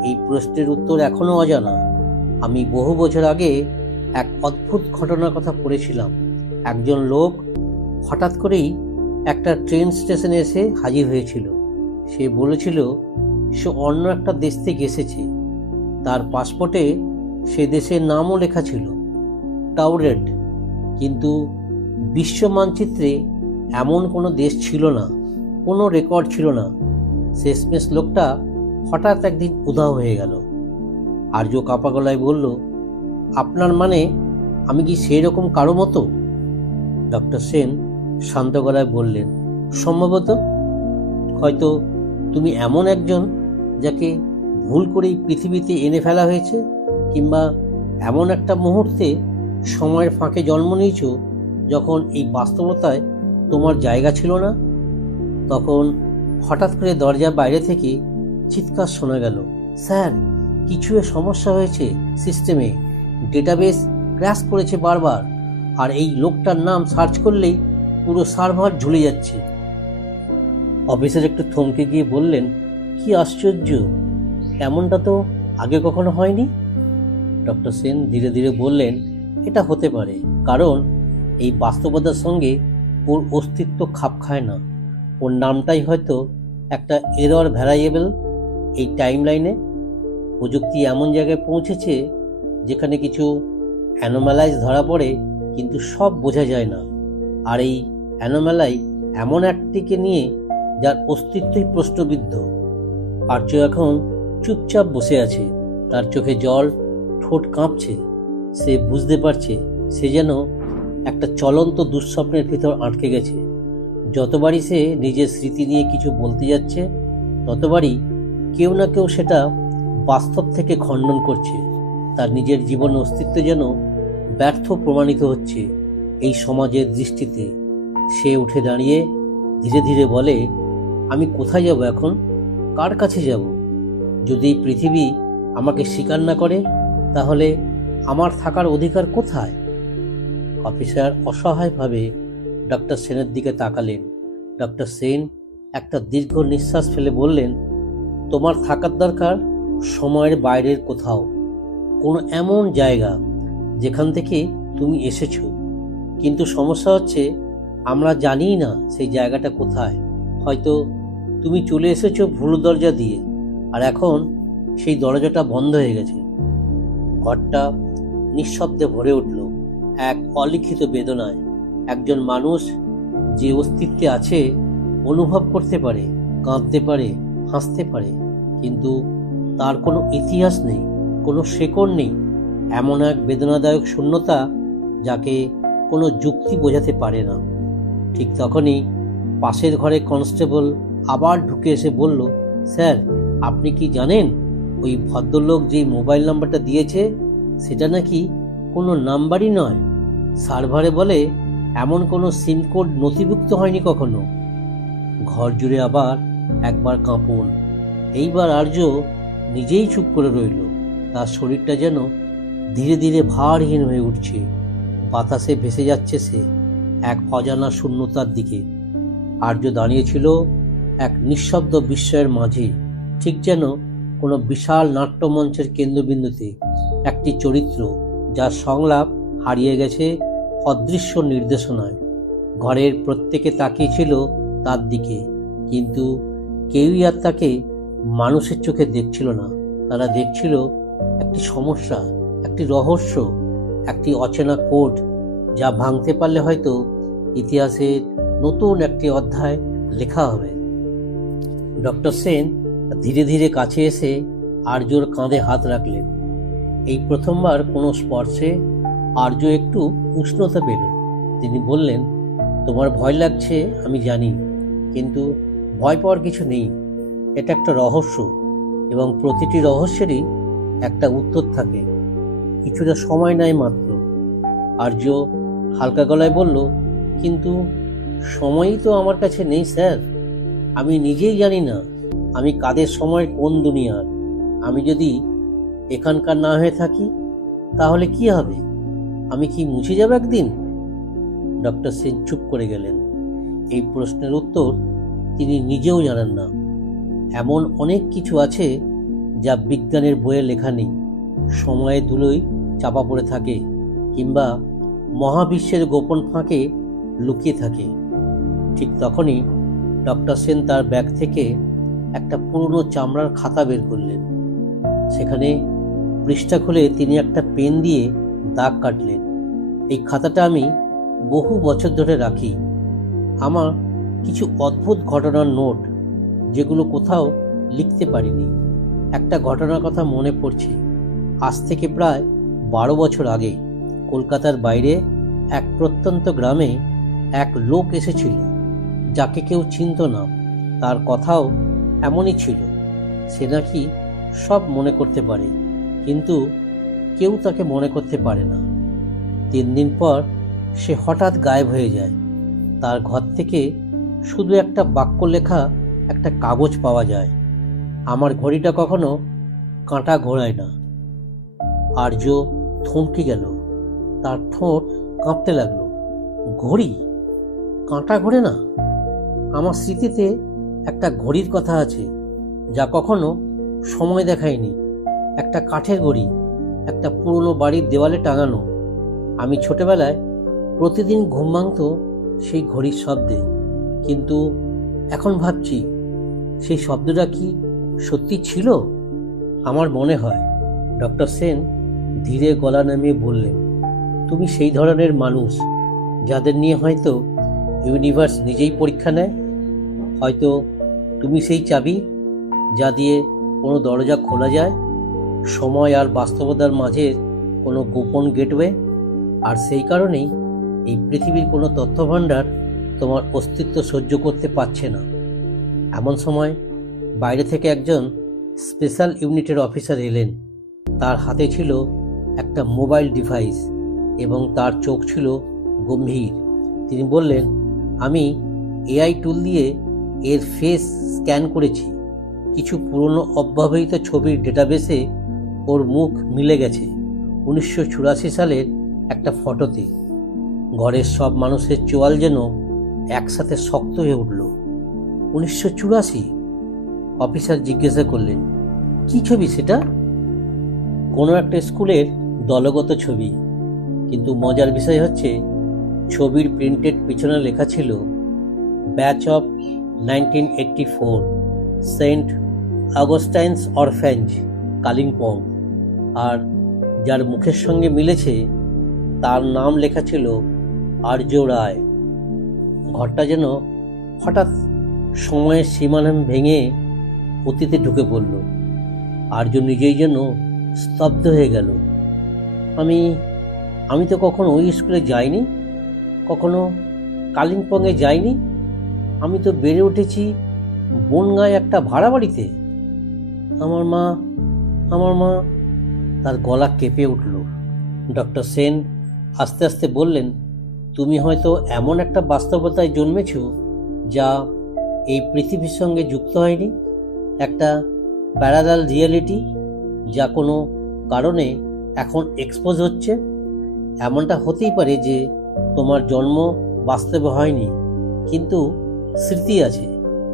এই প্রশ্নের উত্তর এখনো অজানা। আমি বহু বছর আগে এক অদ্ভুত ঘটনার কথা পড়েছিলাম। একজন লোক হঠাৎ করেই একটা ট্রেন স্টেশনে এসে হাজির হয়েছিল। সে বলেছিল সে অন্য একটা দেশ থেকে এসেছে। তার পাসপোর্টে সে দেশের নামও লেখা ছিল, টাউরেট, কিন্তু বিশ্ব মানচিত্রে এমন কোনো দেশ ছিল না, কোনো রেকর্ড ছিল না। শেষমেশ লোকটা হঠাৎ একদিন উধাও হয়ে গেল। আর্য কাঁপা গলায় বলল, আপনার মানে আমি কি সেই রকম কারো মতো? ডক্টর সেন শান্ত গলায় বললেন, সম্ভবত। হয়তো তুমি এমন একজন যাকে ভুল করেই পৃথিবীতে এনে ফেলা হয়েছে, কিংবা এমন একটা মুহূর্তে সময়ের ফাঁকে জন্ম নিয়েছ যখন এই বাস্তবতায় তোমার জায়গা ছিল না। তখন হঠাৎ করে দরজার বাইরে থেকে চিৎকার শোনা গেল, স্যার, কিছু সমস্যা হয়েছে সিস্টেমে, ডেটাবেস ক্র্যাশ করেছে বারবার, আর এই লোকটার নাম সার্চ করলেই পুরো সার্ভার ঝুলে যাচ্ছে। অফিসার একটু থমকে গিয়ে বললেন, কি আশ্চর্য, এমনটা তো আগে কখনো হয়নি। ডক্টর সেন ধীরে ধীরে বললেন, এটা হতে পারে, কারণ এই বাস্তবতার সঙ্গে ওর অস্তিত্ব খাপ খায় না। ওর নামটাই হয়তো একটা এরর ভ্যারিয়েবল এই টাইমলাইনে। প্রযুক্তি এমন জায়গায় পৌঁছেছে যেখানে কিছু অ্যানোমালাইজ ধরা পড়ে, কিন্তু সব বোঝা যায় না। আর এই অ্যানোমালাই এমন একটিকে নিয়ে যার অস্তিত্বই প্রশ্নবিদ্ধ। আর্য এখন চুপচাপ বসে আছে, তার চোখে জল, ঠোঁট কাঁপছে। সে বুঝতে পারছে সে যেন একটা চলন্ত দুঃস্বপ্নের ভিতর আটকে গেছে। যতবারই সে নিজের স্মৃতি নিয়ে কিছু বলতে যাচ্ছে, ততবারই কেউ না কেউ সেটা বাস্তব থেকে খণ্ডন করছে। তার নিজের জীবন অস্তিত্ব যেন ব্যর্থ প্রমাণিত হচ্ছে এই সমাজের দৃষ্টিতে। সে উঠে দাঁড়িয়ে ধীরে ধীরে বলে, আমি কোথায় যাব এখন? কার কাছে যাব? যদি পৃথিবী আমাকে স্বীকার না করে, তাহলে আমার থাকার অধিকার কোথায়? অফিসার অসহায়ভাবে ডক্টর সেনের দিকে তাকালেন। ডক্টর সেন একটা দীর্ঘ নিঃশ্বাস ফেলে বললেন, তোমার থাকার দরকার সময়ের বাইরের কোথাও, কোনো এমন জায়গা যেখান থেকে তুমি এসেছো। কিন্তু সমস্যা হচ্ছে আমরা জানিই না সেই জায়গাটা কোথায়। হয়তো তুমি চলে এসেছো ভুল দরজা দিয়ে, আর এখন সেই দরজাটা বন্ধ হয়ে গেছে। ঘরটা নিঃশব্দে ভরে উঠল এক অলিখিত বেদনায়। একজন মানুষ যে অস্তিত্বে আছে অনুভব করতে পারে, কাঁদতে পারে, হাসতে পারে, কিন্তু তার কোনো ইতিহাস নেই, কোনো শেকড় নেই। এমন এক বেদনাদায়ক শূন্যতা যাকে কোনো যুক্তি বোঝাতে পারে না। ঠিক তখনই পাশের ঘরে কনস্টেবল আবার ঢুকে এসে বলল, স্যার, আপনি কি জানেন ওই ভদ্রলোক যে মোবাইল নাম্বারটা দিয়েছে সেটা নাকি কোনো নাম্বারই নয়। সার্ভারে বলে এমন কোনো সিম কোড নথিভুক্ত হয়নি কখনো। ঘর জুড়ে আবার একবার কাঁপন। এইবার আর্য নিজেই চুপ করে রইল। তার শরীরটা যেন ধীরে ধীরে ভারহীন হয়ে উঠছে। বাতাসে ভেসে যাচ্ছে সে এক অজানা শূন্যতার দিকে। আর্য দাঁড়িয়েছিল এক নিঃশব্দ বিস্ময়ের মাঝে, ঠিক যেন কোনো বিশাল নাট্যমঞ্চের কেন্দ্রবিন্দুতে একটি চরিত্র যার সংলাপ হারিয়ে গেছে অদৃশ্য নির্দেশনায়। ঘরের প্রত্যেকে তাকিয়েছিল তার দিকে, কিন্তু কেউই আর তাকে মানুষের চোখে দেখছিল না। তারা দেখছিল একটি সমস্যা, একটি রহস্য, একটি অচেনা কোড যা ভাঙতে পারলে হয়তো ইতিহাসের নতুন একটি অধ্যায় লেখা হবে। ডক্টর সেন ধীরে ধীরে কাছে এসে আর্যর কাঁধে হাত রাখলেন। এই প্রথমবার কোনো স্পর্শে আর্য একটু উষ্ণতা পেল। তিনি বললেন, তোমার ভয় লাগছে আমি জানি, কিন্তু ভয় পাওয়ার কিছু নেই। এটা একটা রহস্য, এবং প্রতিটি রহস্যেরই একটা উত্তর থাকে। কিছুটা সময় নেয় মাত্র। আর্য হালকা গলায় বলল, কিন্তু সময়ই তো আমার কাছে নেই স্যার। আমি নিজেই জানি না আমি কাদের সময় কোন দুনিয়ার। আমি যদি এখানকার না হয়ে থাকি তাহলে কি হবে? আমি কি মুছে যাব একদিন? ডক্টর সেন চুপ করে গেলেন। এই প্রশ্নের উত্তর তিনি নিজেও জানেন না। এমন অনেক কিছু আছে যা বিজ্ঞানের বইয়ে লেখা নেই, সময়ের ধুলোয় চাপা পড়ে থাকে, কিংবা মহাবিশ্বের গোপন ফাঁকে লুকিয়ে থাকে। ঠিক তখনই ডক্টর সেন তার ব্যাগ থেকে একটা পুরনো চামড়ার খাতা বের করলেন। সেখানে পৃষ্ঠা খুলে তিনি একটা পেন দিয়ে দাগ কাটলেন। এই খাতাটা আমি বহু বছর ধরে রাখি। আমার কিছু অদ্ভুত ঘটনার নোট, যেগুলো কোথাও লিখতে পারিনি। একটা ঘটনার কথা মনে পড়ছে। আজ থেকে প্রায় 12 বছর আগে কলকাতার বাইরে এক প্রত্যন্ত গ্রামে এক লোক এসেছিল যাকে কেউ চিনত না। তার কথাও এমনই ছিল। সে নাকি সব মনে করতে পারে, কিন্তু কেউ তাকে মনে করতে পারে না। 3 দিন পর সে হঠাৎ গায়েব হয়ে যায়। তার ঘর থেকে শুধু একটা বাক্য লেখা একটা কাগজ পাওয়া যায়, আমার ঘড়িটা কখনো কাঁটা ঘোরায় না। আর্য থমকে গেল। তার ঠোঁট কাঁপতে লাগলো। ঘড়ি কাঁটা ঘোরে না? আমার স্মৃতিতে একটা ঘড়ির কথা আছে যা কখনো সময় দেখায়নি। একটা কাঠের ঘড়ি, একটা পুরনো বাড়ির দেওয়ালে টাঙানো। আমি ছোটবেলায় প্রতিদিন ঘুম ভাঙতো সেই ঘড়ির শব্দে, কিন্তু এখন ভাবছি সেই শব্দটা কি সত্যি ছিল? আমার মনে হয়, ডক্টর সেন ধীরে গলা নামিয়ে বললেন, তুমি সেই ধরনের মানুষ যাদের নিয়ে হয়তো ইউনিভার্স নিজেই পরীক্ষা নেয়। হয়তো তুমি সেই চাবি যা দিয়ে কোনো দরজা খোলা যায়, সময় আর বাস্তবতার মাঝের কোনো গোপন গেটওয়ে। আর সেই কারণেই এই পৃথিবীর কোনো তথ্যভাণ্ডার তোমার অস্তিত্ব সহ্য করতে পারছে না। এমন সময় বাইরে থেকে একজন স্পেশাল ইউনিটের অফিসার এলেন। তার হাতে ছিল একটা মোবাইল ডিভাইস এবং তার চোখ ছিল গম্ভীর। তিনি বললেন, আমি এআই টুল দিয়ে এর ফেস স্ক্যান করেছি। কিছু পুরনো অব্যবহৃত ছবির ডেটাবেসে ওর মুখ মিলে গেছে 1984 সালের একটা ফটোতে। ঘরের সব মানুষের চোয়াল যেন একসাথে শক্ত হয়ে উঠল। 1984? অফিসার জিজ্ঞাসা করলেন, কি ছবি সেটা? কোনো একটা স্কুলের দলগত ছবি, কিন্তু মজার বিষয় হচ্ছে ছবির প্রিন্টেড পিছনে লেখা ছিল ব্যাচ অফ 1984, সেন্ট আগস্টাইনস অরফ্যাঞ্জ, কালিম্পং। আর যার মুখের সঙ্গে মিলেছে তার নাম লেখা ছিল আর্য রায়। ঘরটা যেন হঠাৎ সময়ের সীমানা ভেঙে অতীতে ঢুকে পড়ল। আর্য নিজেই যেন স্তব্ধ হয়ে গেল। আমি তো কখনো ওই স্কুলে যাইনি, কখনো কালিম্পংয়ে যাইনি। আমি তো বেড়ে উঠেছি বনগাঁয় একটা ভাড়া বাড়িতে। আমার মা। তার গলা কেঁপে উঠল। ডক্টর সেন আস্তে আস্তে বললেন, তুমি হয়তো এমন একটা বাস্তবতায় জন্মেছ যা এই পৃথিবীর সঙ্গে যুক্ত হয়নি, একটা প্যারালাল রিয়েলিটি যা কোনো কারণে এখন এক্সপোজ হচ্ছে। এমনটা হতেই পারে যে তোমার জন্ম বাস্তবে হয়নি, কিন্তু স্মৃতি আছে,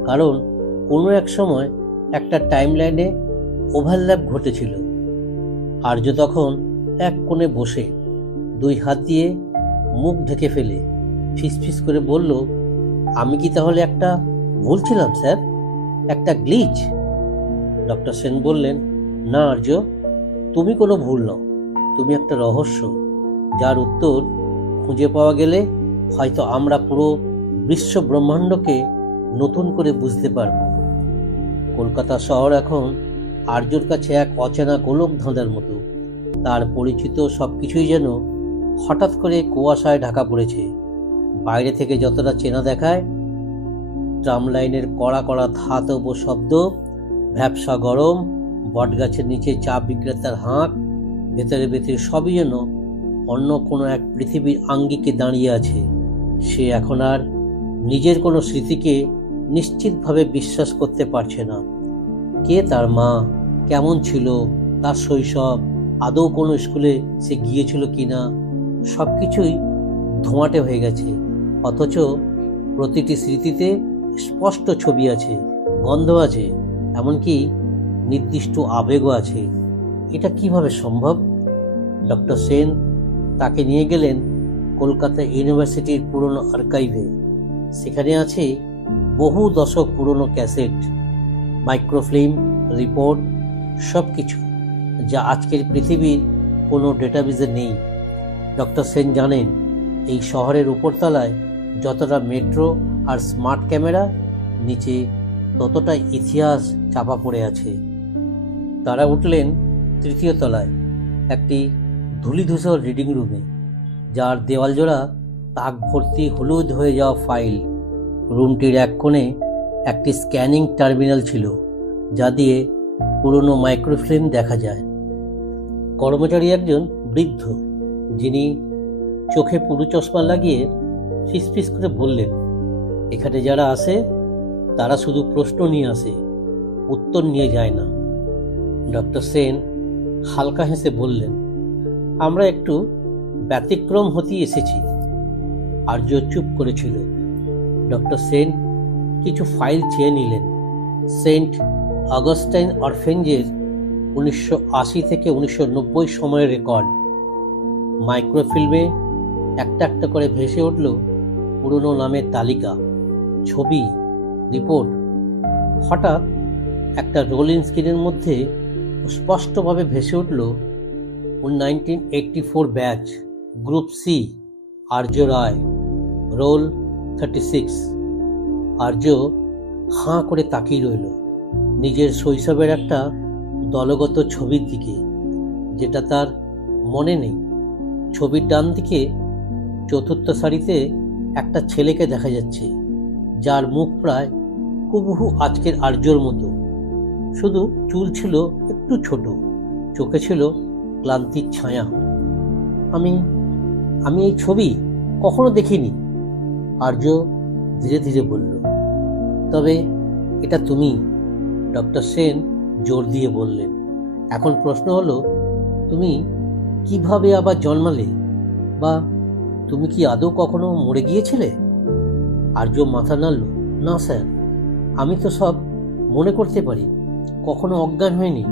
কারণ কোনো এক সময় একটা টাইমলাইনে ওভারল্যাপ ঘটেছিল। আর্য তখন এক কোণে বসে 2 হাত দিয়ে মুখ ঢেকে ফেলে ফিসফিস করে বলল, আমি কি তাহলে একটা ভুল ছিলাম স্যার, একটা গ্লিচ? ডক্টর সেন বললেন, না আর্য, তুমি কোনো ভুল নও। তুমি একটা রহস্য, যার উত্তর খুঁজে পাওয়া গেলে হয়তো আমরা পুরো বিশ্ব ব্রহ্মাণ্ডকে নতুন করে বুঝতে পারব। কলকাতা শহর এখন আর্যর কাছে এক অচেনা গোলক ধাঁধার মতো। তার পরিচিত সবকিছুই যেন হঠাৎ করে কুয়াশায় ঢাকা পড়েছে। বাইরে থেকে যতটা চেনা দেখায়, ট্রাম লাইনের কড়া কড়া ধাতব শব্দ, ভ্যাপসা গরম, বটগাছের নিচে চা বিক্রেতার হাঁক, ভেতরে ভেতরে সবই যেন অন্য কোনো এক পৃথিবীর আঙ্গিকে দাঁড়িয়ে আছে। সে এখন আর নিজের কোনো স্মৃতিকে নিশ্চিতভাবে বিশ্বাস করতে পারছে না। কে তার মা, কেমন ছিল তার শৈশব, আদৌ কোনো স্কুলে সে গিয়েছিল কিনা, সব কিছুই ধোঁয়াটে হয়ে গেছে। অথচ প্রতিটি স্মৃতিতে স্পষ্ট ছবি আছে, গন্ধ আছে, এমনকি নির্দিষ্ট আবেগও আছে। এটা কিভাবে সম্ভব? ডক্টর সেন তাকে নিয়ে গেলেন কলকাতা ইউনিভার্সিটির পুরনো আর্কাইভে। সেখানে আছে বহু দশক পুরনো ক্যাসেট, মাইক্রোফিল্ম, রিপোর্ট, সব কিছু যা আজকের পৃথিবীর কোনো ডেটাবেজে নেই। ডক্টর সেন জানেন, এই শহরের উপরতলায় যতটা মেট্রো আর স্মার্ট ক্যামেরা, নিচে ততটাই ইতিহাস চাপা পড়ে আছে। তারা উঠলেন 3য় তলায় একটি ধূলিধূসর রিডিং রুমে, যার দেওয়াল জোড়া তাক ভর্তি হলুদ হয়ে যাওয়া ফাইল। রুমটির এক কোণে একটি স্ক্যানিং টার্মিনাল ছিল, যা দিয়ে পুরনো মাইক্রোফিল্ম দেখা যায়। কর্মচারী একজন বৃদ্ধ, যিনি চোখে পুরু চশমা লাগিয়ে ফিসফিস করে বললেন, এখানে যারা আসে তারা শুধু প্রশ্ন নিয়ে আসে, উত্তর নিয়ে যায় না। ডক্টর সেন হালকা হেসে বললেন, আমরা একটু ব্যতিক্রম হতেই এসেছি। আর্য চুপ করেছিল। ডক্টর সেন কিছু ফাইল চেয়ে নিলেন। সেন্ট অগস্টাইন অরফেঞ্জের 1980 থেকে 1990 সময়ের রেকর্ড। মাইক্রোফিল্মে একটা একটা করে ভেসে উঠল পুরনো নামের তালিকা, ছবি, রিপোর্ট। হঠাৎ একটা রোলিং স্ক্রিনের মধ্যে স্পষ্টভাবে ভেসে উঠল 1984 ব্যাচ, গ্রুপ সি, আর্য রায়, রোল 36। আর্য হাঁ করে তাকিয়ে রইল নিজের শৈশবের একটা দলগত ছবির দিকে, যেটা তার মনে নেই। ছবির ডান দিকে চতুর্থ সারিতে একটা ছেলেকে দেখা যাচ্ছে, যার মুখ প্রায় হুবহু আজকের আর্যর মতো। শুধু চুল ছিল একটু ছোট, চোখে ছিল ক্লান্তির ছায়া। আমি আমি এই ছবি কখনো দেখিনি, আর্য ধীরে ধীরে বলল। তবে এটা তুমি, ডক্টর সেন জোর দিয়ে বললেন। এখন প্রশ্ন হলো, তুমি কিভাবে আবার জন্মালে, বা তুমি কি আদৌ কখনো মরে গিয়েছিলে? আর্য মাথা নাড়ল। না স্যার, আমি তো সব মনে করতে পারি। কখনো অজ্ঞান হয়নি,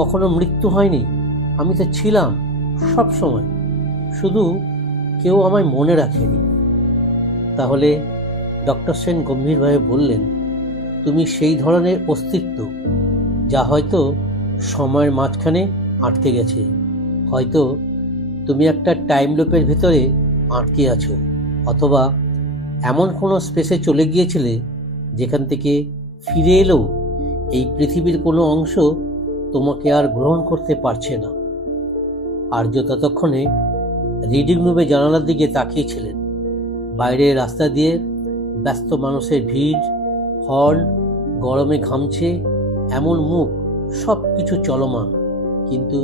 কখনো মৃত্যু হয়নি। আমি তো ছিলাম সব সময়, শুধু কেউ আমায় মনে রাখেনি। তাহলে, ডক্টর সেন গম্ভীরভাবে বললেন, তুমি সেই ধরনের অস্তিত্ব যা হয়তো সময়ের মাঝখানে আটকে গেছে। হয়তো তুমি একটা টাইম লুপের ভিতরে আটকে আছো, অথবা এমন কোনো স্পেসে চলে গিয়েছিলে যেখান থেকে ফিরে এলেও এই পৃথিবীর কোনো অংশ তোমাকে আর গ্রহণ করতে পারছে না। আর্য ততক্ষণে রিডিং রুমে জানালার দিকে তাকিয়েছিলেন। বাইরে রাস্তা দিয়ে ব্যস্ত মানুষের ভিড়, হর্ন, গরমে ঘামছে এমন মুখ, সব কিছু চলমান, কিন্তু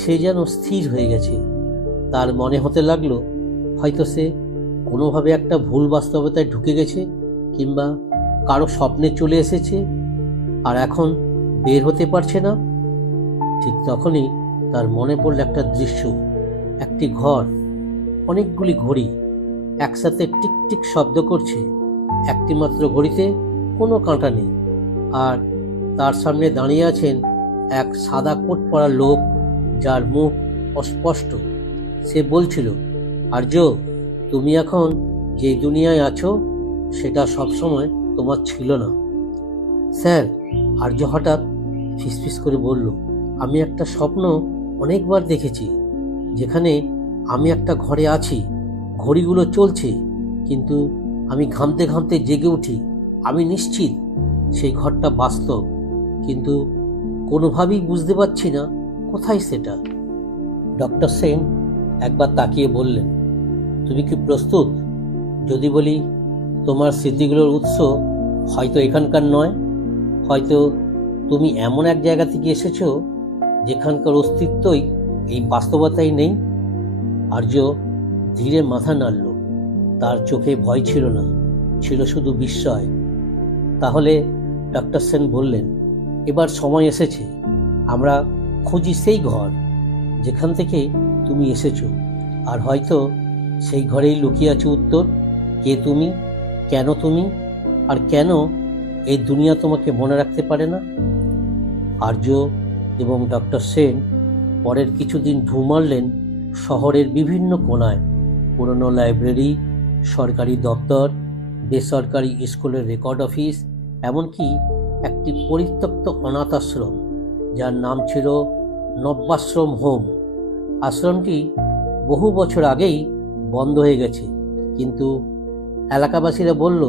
সে যেন স্থির হয়ে গেছে। তার মনে হতে লাগলো হয়তো সে কোনোভাবে একটা ভুল বাস্তবতায় ঢুকে গেছে, কিংবা কারো স্বপ্নে চলে এসেছে আর এখন বের হতে পারছে না। ঠিক তখনই তার মনে পড়ল একটা দৃশ্য, একটি ঘর, অনেকগুলি ঘড়ি একসাথে টিকটিক শব্দ করছে। একটি মাত্র ঘড়িতে কোনো কাঁটা নেই, আর তার সামনে দাঁড়িয়ে আছেন এক সাদা কোট পরা লোক, যার মুখ অস্পষ্ট। সে বলছিল, আর্য, তুমি এখন যে দুনিয়ায় আছো সেটা সবসময় তোমার ছিল না। স্যার, আর্য হঠাৎ ফিসফিস করে বলল, আমি একটা স্বপ্ন অনেকবার দেখেছি, যেখানে আমি একটা ঘরে আছি, ঘড়িগুলো চলছে, কিন্তু আমি ঘামতে ঘামতে জেগে উঠি। আমি নিশ্চিত সেই ঘরটা বাস্তব, কিন্তু কোনোভাবেই বুঝতে পারছি না কোথায় সেটা। ডক্টর সেন একবার তাকিয়ে বললেন, তুমি কি প্রস্তুত যদি বলি তোমার স্মৃতিগুলোর উৎস হয়তো এখানকার নয়? হয়তো তুমি এমন এক জায়গা থেকে এসেছো যেখানকার অস্তিত্বই এই বাস্তবতাই নেই। আর্য ধীরে মাথা নাড়ল। তার চোখে ভয় ছিল না, ছিল শুধু বিস্ময়। তাহলে, ডক্টর সেন বললেন, এবার সময় এসেছে। আমরা খুঁজি সেই ঘর যেখান থেকে তুমি এসেছো, আর হয়তো সেই ঘরেই লুকিয়ে আছে উত্তর। কে তুমি, কেন তুমি, আর কেন এই দুনিয়া তোমাকে মনে রাখতে পারে না। আর্য এবং ডক্টর সেন পরের কিছুদিন ঢুঁ মারলেন শহরের বিভিন্ন কোণায়। পুরনো লাইব্রেরি, সরকারি দপ্তর, বেসরকারি স্কুলের রেকর্ড অফিস, এমনকি একটি পরিত্যক্ত অনাথ আশ্রম যার নাম ছিল নব্যাশ্রম হোম। আশ্রমটি বহু বছর আগেই বন্ধ হয়ে গেছে, কিন্তু এলাকাবাসীরা বলল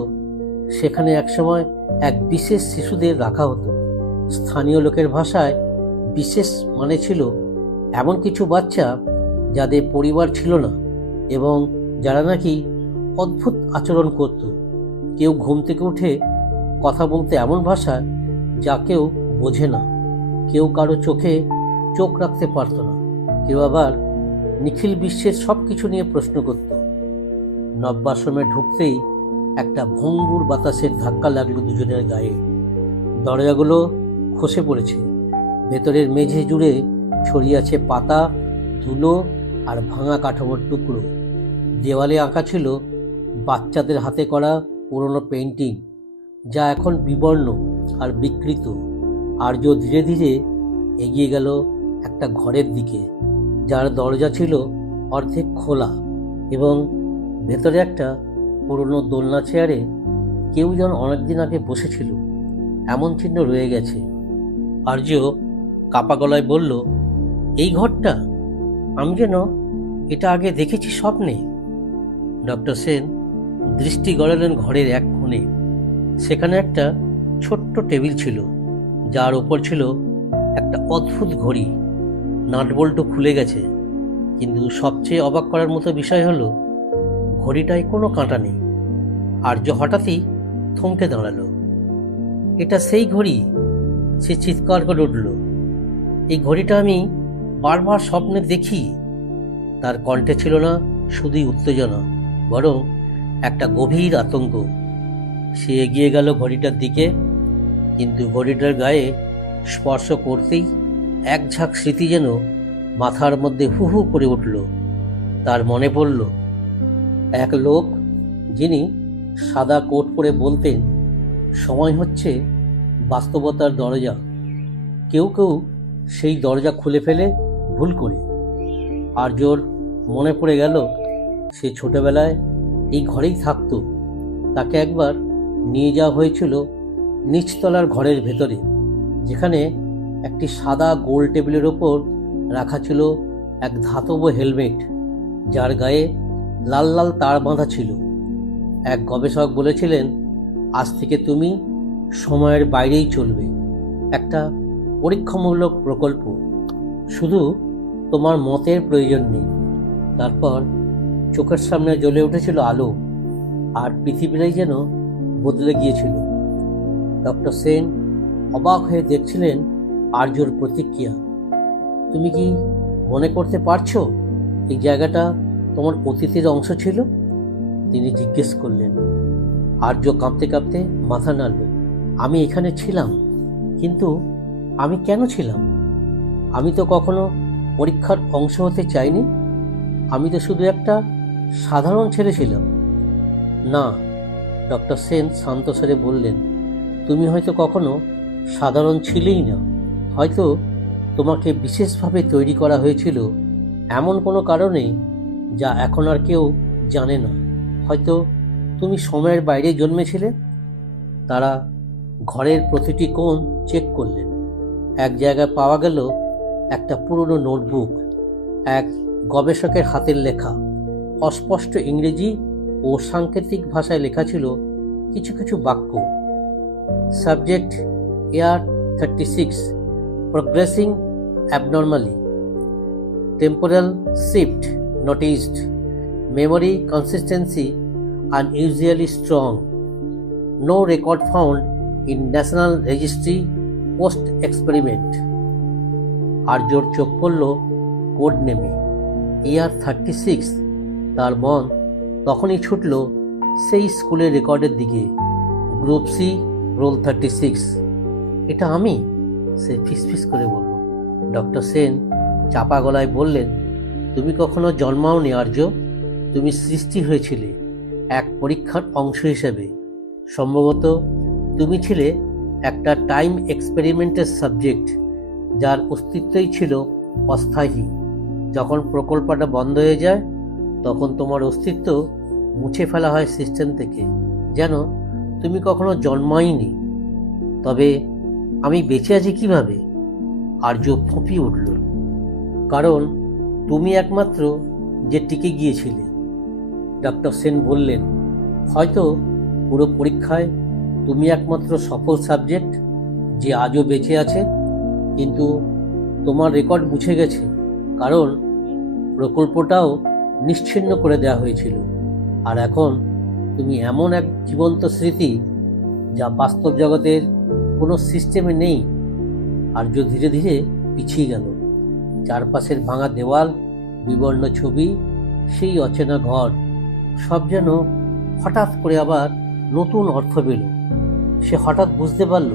সেখানে একসময় এক বিশেষ শিশুদের রাখা হতো। স্থানীয় লোকের ভাষায় বিশেষ মানে ছিল এমন কিছু বাচ্চা যাদের পরিবার ছিল না এবং যারা নাকি অদ্ভুত আচরণ করত। কেউ ঘুম থেকে উঠে কথা বলতে এমন ভাষা যা কেউ বোঝে না, কেউ কারো চোখে চোখ রাখতে পারত না, কেউ আবার নিখিল বিশ্বের সব কিছু নিয়ে প্রশ্ন করত। নব্যাশ্রমে ঢুকতেই একটা ভঙ্গুর বাতাসের ধাক্কা লাগলো দুজনের গায়ে। দরজাগুলো খসে পড়েছে, ভেতরের মেঝে জুড়ে ছড়িয়ে আছে পাতা, ধুলো আর ভাঙা কাঠামোর টুকরো। দেওয়ালে আঁকা ছিল বাচ্চাদের হাতে করা পুরনো পেন্টিং, যা এখন বিবর্ণ আর বিকৃত। আর্য ধীরে ধীরে এগিয়ে গেল একটা ঘরের দিকে, যার দরজা ছিল অর্ধেক খোলা এবং ভেতরে একটা পুরনো দোলনা চেয়ারে কেউ যেন অনেকদিন আগে বসেছিল এমন চিহ্ন রয়ে গেছে। আর্য কাপা গলায় বলল, এই ঘরটা? আমি যেন এটা আগে দেখেছি স্বপ্নে। ডক্টর সেন দৃষ্টি গড়ালেন ঘরের এক কোণে। সেখানে একটা ছোট্ট টেবিল ছিল, যার ওপর ছিল একটা অদ্ভুত ঘড়ি। নাটবল্টু খুলে গেছে, কিন্তু সবচেয়ে অবাক করার মতো বিষয় হলো ঘড়িটায় কোনো কাঁটা নেই। আর্য হঠাৎই থমকে দাঁড়ালো। এটা সেই ঘড়ি! সে চিৎকার করে উঠল, এই ঘড়িটা আমি বারবার স্বপ্নে দেখি। তার কণ্ঠে ছিল না শুধুই উত্তেজনা, বরং একটা গভীর আতঙ্ক। সে এগিয়ে গেল ঘড়িটার দিকে, কিন্তু ঘড়িটার গায়ে স্পর্শ করতেই এক ঝাঁক স্মৃতি যেন মাথার মধ্যে হু হু করে উঠল। তার মনে পড়ল এক লোক যিনি সাদা কোট পরে বলতেন, সময় হচ্ছে বাস্তবতার দরজা। কেউ কেউ সেই দরজা খুলে ফেলে ভুল করে। আর্যর মনে পড়ে গেল সে ছোটবেলায় এই ঘরেই থাকতো। তাকে একবার নিয়ে যাওয়া হয়েছিল নিচতলার ঘরের ভেতরে, যেখানে একটি সাদা গোল টেবিলের ওপর রাখা ছিল এক ধাতব হেলমেট, যার গায়ে লাল লাল তার বাঁধা ছিল। এক গবেষক বলেছিলেন, আজ থেকে তুমি সময়ের বাইরেই চলবে, একটা পরীক্ষামূলক প্রকল্প, শুধু তোমার মতের প্রয়োজন নেই। তারপর চোখের সামনে জ্বলে উঠেছিল আলো, আর পৃথিবীটাই যেন বদলে গিয়েছিল। ডক্টর সেন অবাক হয়ে দেখছিলেন আর্যর প্রতিক্রিয়া। তুমি কি মনে করতে পারছো এই জায়গাটা তোমার অতীতের অংশ ছিল? তিনি জিজ্ঞেস করলেন। আর্য কাঁপতে কাঁপতে মাথা নাড়ল। আমি এখানে ছিলাম, কিন্তু আমি কেন ছিলাম? আমি তো কখনো পরীক্ষার অংশ হতে চাইনি। আমি তো শুধু একটা সাধারণ ছেলে ছিলাম। না, ডক্টর সেন শান্ত স্বরে বললেন, তুমি হয়তো কখনো সাধারণ ছিলেই না। হয়তো তোমাকে বিশেষভাবে তৈরি করা হয়েছিল এমন কোনো কারণে যা এখন আর কেউ জানে না। হয়তো তুমি সময়ের বাইরে জন্মেছিলে। তারা ঘরের প্রতিটি কোণ চেক করলেন। এক জায়গায় পাওয়া গেল একটা পুরনো নোটবুক, এক গবেষকের হাতের লেখা। অস্পষ্ট ইংরেজি ও সাংকেতিক ভাষায় লেখা ছিল কিছু কিছু বাক্য। Subject air 36, progressing abnormally, temporal shift noticed, memory consistency unusually strong, no record found in National Registry post experiment. আর্যর চোখ পড়ল কোড নেমে, ইয়ার 36। তার মন তখনই ছুটল সেই স্কুলের রেকর্ডের দিকে। Group C, roll 36। এটা আমি, সে ফিসফিস করে বলল। ডক্টর সেন চাপা গলায় বললেন, তুমি কখনো জন্মাওনি আর্য। তুমি সৃষ্টি হয়েছিলে এক পরীক্ষার অংশ হিসেবে। সম্ভবত তুমি ছিলে একটা টাইম এক্সপেরিমেন্টের সাবজেক্ট, যার অস্তিত্বই ছিল অস্থায়ী। যখন প্রকল্পটা বন্ধ হয়ে যায়, তখন তোমার অস্তিত্ব মুছে ফেলা হয় সিস্টেম থেকে, যেন তুমি কখনো জন্মাইনি। তবে আমি বেঁচে আছি কিভাবে? আর্য ফুঁপিয়ে উঠল। কারণ তুমি একমাত্র যে টিকে গিয়েছিলে। ডক্টর সেন বললেন, হয়তো পুরো পরীক্ষায় তুমি একমাত্র সফল সাবজেক্ট যে আজও বেঁচে আছে, কিন্তু তোমার রেকর্ড মুছে গেছে, কারণ প্রকল্পটাও নিশ্চিহ্ন করে দেওয়া হয়েছিল। আর এখন তুমি এমন এক জীবন্ত স্মৃতি যা বাস্তব জগতের কোনো সিস্টেমে নেই। আর্য ধীরে ধীরে পিছিয়ে গেল। চারপাশের ভাঙা দেওয়াল, বিবর্ণ ছবি, সেই অচেনা ঘর, সব যেন হঠাৎ করে আবার নতুন অর্থ পেল। সে হঠাৎ বুঝতে পারল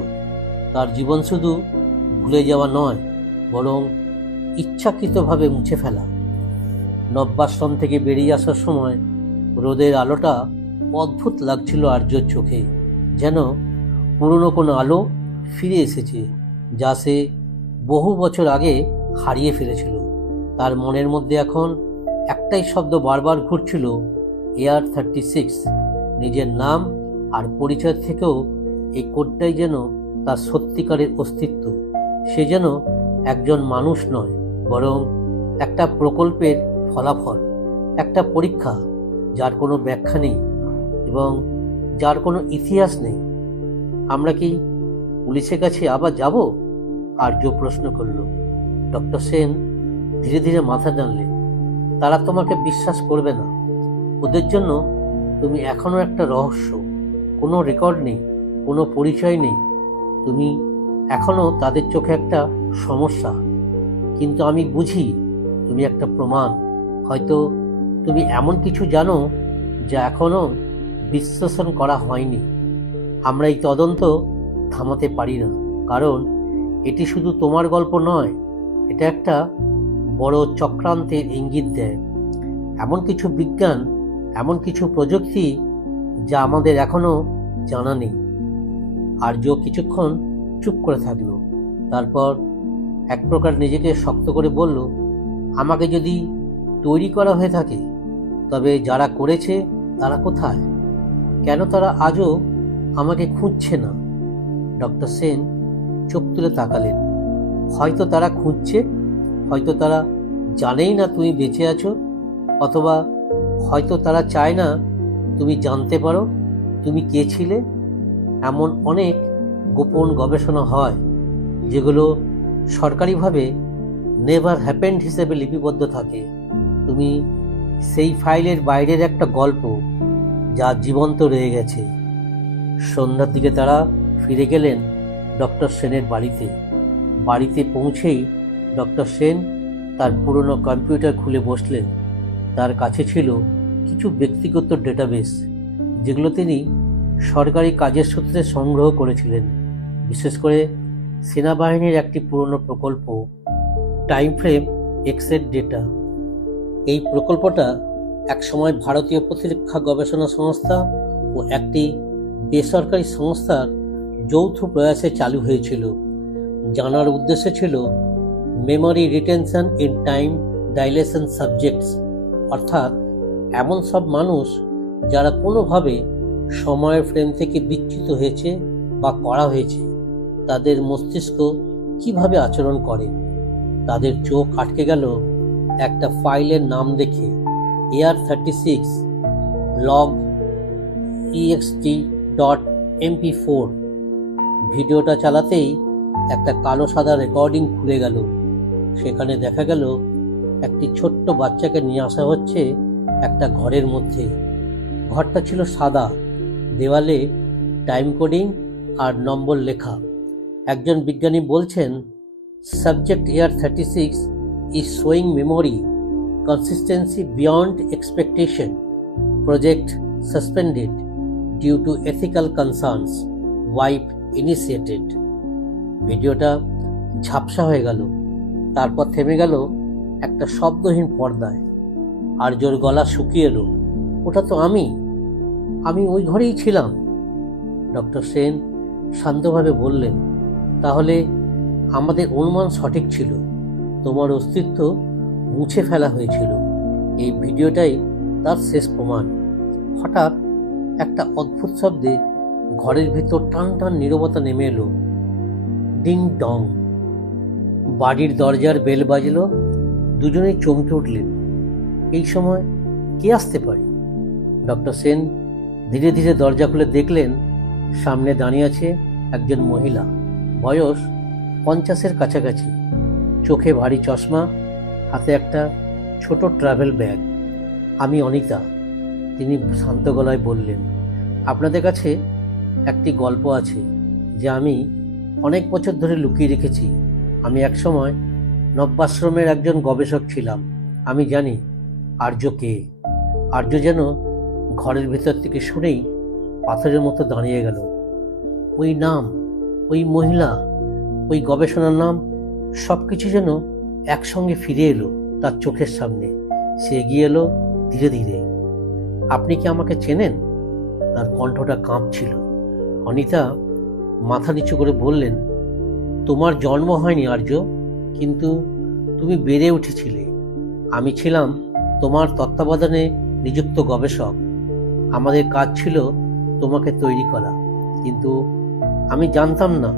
তার জীবন শুধু ভুলে যাওয়া নয়, বরং ইচ্ছাকৃতভাবে মুছে ফেলা। নব্যাশ্রম থেকে বেরিয়ে আসার সময় রোদের আলোটা অদ্ভুত লাগছিল আর্যর চোখে, যেন পুরনো কোনো আলো ফিরে এসেছে, যা সে বহু বছর আগে হারিয়ে ফেলেছিল। তার মনের মধ্যে এখন একটাই শব্দ বারবার ঘুরছিল, এয়ার 36। নিজের নাম আর পরিচয় থেকেও এই কোডটাই যেন তার সত্যিকারের অস্তিত্ব। সে যেন একজন মানুষ নয়, বরং একটা প্রকল্পের ফলাফল, একটা পরীক্ষা যার কোনো ব্যাখ্যা নেই এবং যার কোনো ইতিহাস নেই। আমরা কি পুলিশের কাছে আবার যাব? আর্য প্রশ্ন করল। ডক্টর সেন ধীরে ধীরে মাথা টানলেন। তারা তোমাকে বিশ্বাস করবে না। ওদের জন্য তুমি এখনো একটা রহস্য। কোনো রেকর্ড নেই, কোনো পরিচয় নেই। তুমি এখনো তাদের চোখে একটা সমস্যা। কিন্তু আমি বুঝি তুমি একটা প্রমাণ। হয়তো তুমি এমন কিছু জানো যা এখনো বিশ্লেষণ করা হয়নি। আমরা এই তদন্ত থামাতে পারি না, কারণ এটি শুধু তোমার গল্প নয়, এটা একটা বড় চক্রান্তের ইঙ্গিত দেয়। এমন কিছু বিজ্ঞান, এমন কিছু প্রযুক্তি যা আমাদের এখনো জানা নেই। আর্য কিছুক্ষণ চুপ করে থাকলো। তারপর এক প্রকার নিজেকে শক্ত করে বলল, আমাকে যদি তৈরি করা হয়ে থাকে, তবে যারা করেছে তারা কোথায়? কেন তারা আজও আমাকে খুঁজছে না? ডক্টর সেন চোখ তুলে তাকালেন। হয়তো তারা খুঁজছে, হয়তো তারা জানেই না তুমি বেঁচে আছো, অথবা হয়তো তারা চায় না তুমি জানতে পারো তুমি কে ছিলে। এমন অনেক গোপন গবেষণা হয় যেগুলো সরকারিভাবে নেভার হ্যাপেন্ড হিসেবে লিপিবদ্ধ থাকে। তুমি সেই ফাইলের বাইরের একটা গল্প যা জীবন্ত রয়ে গেছে। সন্ধ্যার দিকে তারা ফিরে গেলেন ডক্টর সেনের বাড়িতে। বাড়িতে পৌঁছেই ডক্টর সেন তার পুরনো কম্পিউটার খুলে বসলেন। তার কাছে ছিল কিছু ব্যক্তিগত ডেটাবেস, যেগুলো তিনি সরকারি কাজের সূত্রে সংগ্রহ করেছিলেন, বিশেষ করে সেনাবাহিনীর একটি পুরনো প্রকল্প, টাইম ফ্রেম এক্সের ডেটা। এই প্রকল্পটা একসময় ভারতীয় প্রতিরক্ষা গবেষণা সংস্থা ও একটি বেসরকারি সংস্থার যৌথ প্রয়াসে চালু হয়েছিল। জানার উদ্দেশ্য ছিল memory retention in time dilation subjects, অর্থাৎ এমন সব মানুষ যারা কোনোভাবে সময়ের ফ্রেম থেকে বিচ্যুত হয়েছে বা করা হয়েছে, তাদের মস্তিষ্ক কিভাবে আচরণ করে। তাদের চোখ আটকে গেল একটা ফাইলের নাম দেখে, এয়ার 36 লগ ext.mp4। ভিডিওটা চালাতেই একটা কালো সাদা রেকর্ডিং খুলে গেল। সেখানে দেখা গেল একটি ছোট্ট বাচ্চাকে নিয়ে আসা হচ্ছে একটা ঘরের মধ্যে। ঘরটা ছিল সাদা, দেওয়ালে টাইম কোডিং আর নম্বর লেখা। একজন বিজ্ঞানী বলছেন, subject air 36 is showing memory consistency beyond expectation. Project suspended due to ethical concerns. Wipe initiated. ভিডিওটা ঝাপসা হয়ে গেল। তারপর থেমে গেল একটা শব্দহীন পর্দায়। আর্যর গলা শুকিয়ে এলো। ওটা তো আমি ওই ঘরেই ছিলাম। ডক্টর সেন শান্তভাবে বললেন, তাহলে আমাদের অনুমান সঠিক ছিল। তোমার অস্তিত্ব মুছে ফেলা হয়েছিল। এই ভিডিওটাই তার শেষ প্রমাণ। হঠাৎ একটা অদ্ভুত শব্দে ঘরের ভিতর টান টান নীরবতা নেমে এলো। Ding dong. বাড়ির দরজার বেল বাজল। দুজনেই চমকে উঠলেন। এই সময় কে আসতে পারে? ডক্টর সেন ধীরে ধীরে দরজা খুলে দেখলেন সামনে দাঁড়িয়ে আছে একজন মহিলা, বয়স 50-এর কাছাকাছি, চোখে ভারী চশমা, হাতে একটা ছোট ট্রাভেল ব্যাগ। আমি অনিতা, তিনি শান্ত গলায় বললেন। আপনাদের কাছে একটি গল্প আছে যা আমি অনেক বছর ধরে লুকিয়ে রেখেছি। আমি একসময় নব্যাশ্রমের একজন গবেষক ছিলাম। আমি জানি আর্য কে। আর্য যেন ঘরের ভেতর থেকে শুনেই পাথরের মতো দাঁড়িয়ে গেল। ওই নাম, ওই মহিলা, ওই গবেষণার নাম, সব কিছু যেন একসঙ্গে ফিরে এলো তার চোখের সামনে। সে এগিয়ে এলো ধীরে ধীরে। আপনি কি আমাকে চেনেন? তার কণ্ঠটা কাঁপছিল। অনিতা মাথা নিচু করে বললেন, তোমার জন্ম হয়নি আর্য, কিন্তু তুমি বেড়ে উঠেছিলে। আমি ছিলাম তোমার তত্ত্বাবধানে নিযুক্ত গবেষক। আমাদের কাজ ছিল তোমাকে তৈরি করা, কিন্তু আমি জানতাম না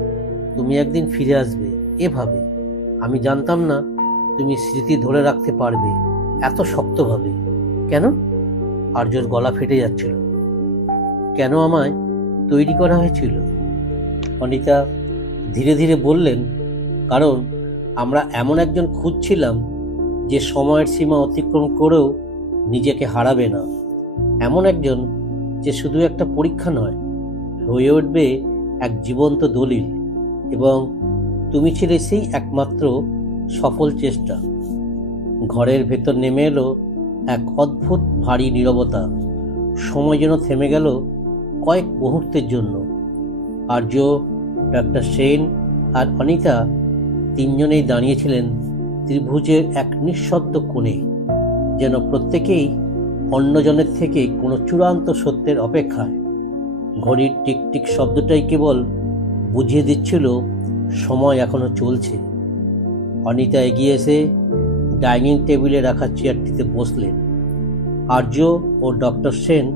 তুমি একদিন ফিরে আসবে এভাবে। আমি জানতাম না তুমি স্মৃতি ধরে রাখতে পারবে এত শক্তভাবে। কেন? আর্যর গলা ফেটে যাচ্ছিল। কেন আমায় তৈরি করা হয়েছিল? অনিতা ধীরে ধীরে বললেন, কারণ আমরা এমন একজন খুঁজছিলাম যে সময়ের সীমা অতিক্রম করেও নিজেকে হারাবে না। এমন একজন যে শুধু একটা পরীক্ষা নয়, হয়ে উঠবে এক জীবন্ত দলিল। এবং তুমি ছিলে সেই একমাত্র সফল চেষ্টা। ঘরের ভেতর নেমে এলো এক অদ্ভুত ভারী নীরবতা। সময় যেন থেমে গেল কয়েক মুহূর্তের জন্য। আর্য, ডক্টর সেন আর অনিতা তিনজনেই দাঁড়িয়েছিলেন ত্রিভুজের এক নিঃশব্দ কোণে, যেন প্রত্যেকেই অন্যজনের থেকে কোনো চূড়ান্ত সত্যের অপেক্ষায়। ঘড়ির টিকটিক শব্দটাই কেবল বুঝিয়ে দিচ্ছিল সময় এখনো চলছে। অনিতা এগিয়ে এসে ডাইনিং টেবিলে রাখা চেয়ারটিতে বসলেন। আর্য ও ডক্টর সেন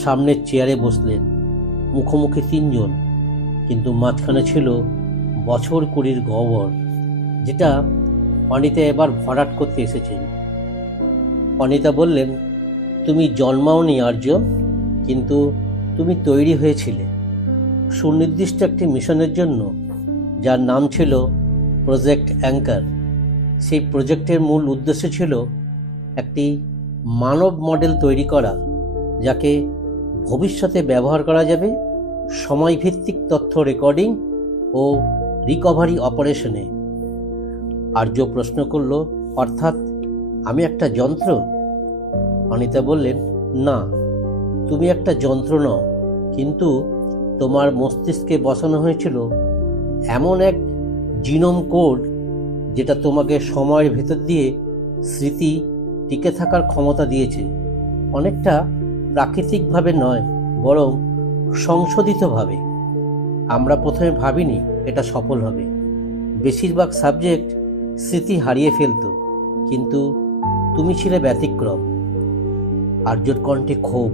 সামনের চেয়ারে বসলেন, মুখোমুখি তিনজন, কিন্তু মাঝখানে ছিল বছর 20 গহ্বর, যেটা অনিতা এবার ভরাট করতে এসেছেন। অনিতা বললেন, তুমি জন্মাওনি আর্য, কিন্তু তুমি তৈরি হয়েছিলে সুনির্দিষ্ট একটি মিশনের জন্য, যার নাম ছিল প্রজেক্ট অ্যাঙ্কার। সেই প্রজেক্টের মূল উদ্দেশ্য ছিল একটি মানব মডেল তৈরি করা, যাকে ভবিষ্যতে ব্যবহার করা যাবে সময়ভিত্তিক তথ্য রেকর্ডিং ও রিকভারি অপারেশনে। আর্য প্রশ্ন করল, অর্থাৎ আমি একটা যন্ত্র? অনিতা বললেন, না, তুমি একটা যন্ত্র নও, কিন্তু তোমার মস্তিষ্কে বসানো হয়েছিল এমন এক জিনোম কোড, যেটা তোমাকে সময়ের ভেতর দিয়ে স্মৃতি টিকে থাকার ক্ষমতা দিয়েছে। অনেকটা প্রাকৃতিকভাবে নয়, বরং সংশোধিতভাবে। আমরা প্রথমে ভাবিনি এটা সফল হবে। বেশিরভাগ সাবজেক্ট স্মৃতি হারিয়ে ফেলত, কিন্তু তুমি ছিলে ব্যতিক্রম। আর্যর কণ্ঠে ক্ষোভ।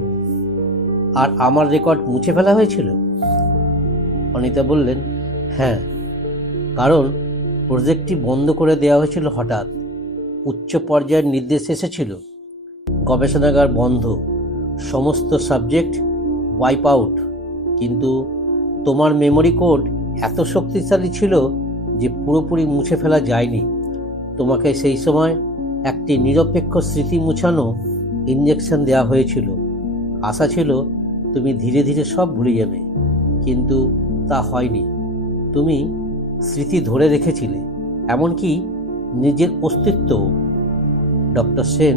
আর আমার রেকর্ড মুছে ফেলা হয়েছিল? অনিতা বললেন, হ্যাঁ, কারণ প্রজেক্টটি বন্ধ করে দেওয়া হয়েছিল হঠাৎ। উচ্চ পর্যায়ের নির্দেশ এসেছিল, গবেষণাগার বন্ধ, সমস্ত সাবজেক্ট ওয়াইপ আউট। কিন্তু তোমার মেমোরি কোড এত শক্তিশালী ছিল যে পুরোপুরি মুছে ফেলা যায়নি। তোমাকে সেই সময় একটি নিরপেক্ষ স্মৃতি মুছানো ইঞ্জেকশন দেওয়া হয়েছিল। আশা ছিল তুমি ধীরে ধীরে সব ভুলে যাবে, কিন্তু তা হয়নি। তুমি স্মৃতি ধরে রেখেছিলে, এমনকি নিজের অস্তিত্বও। ডক্টর সেন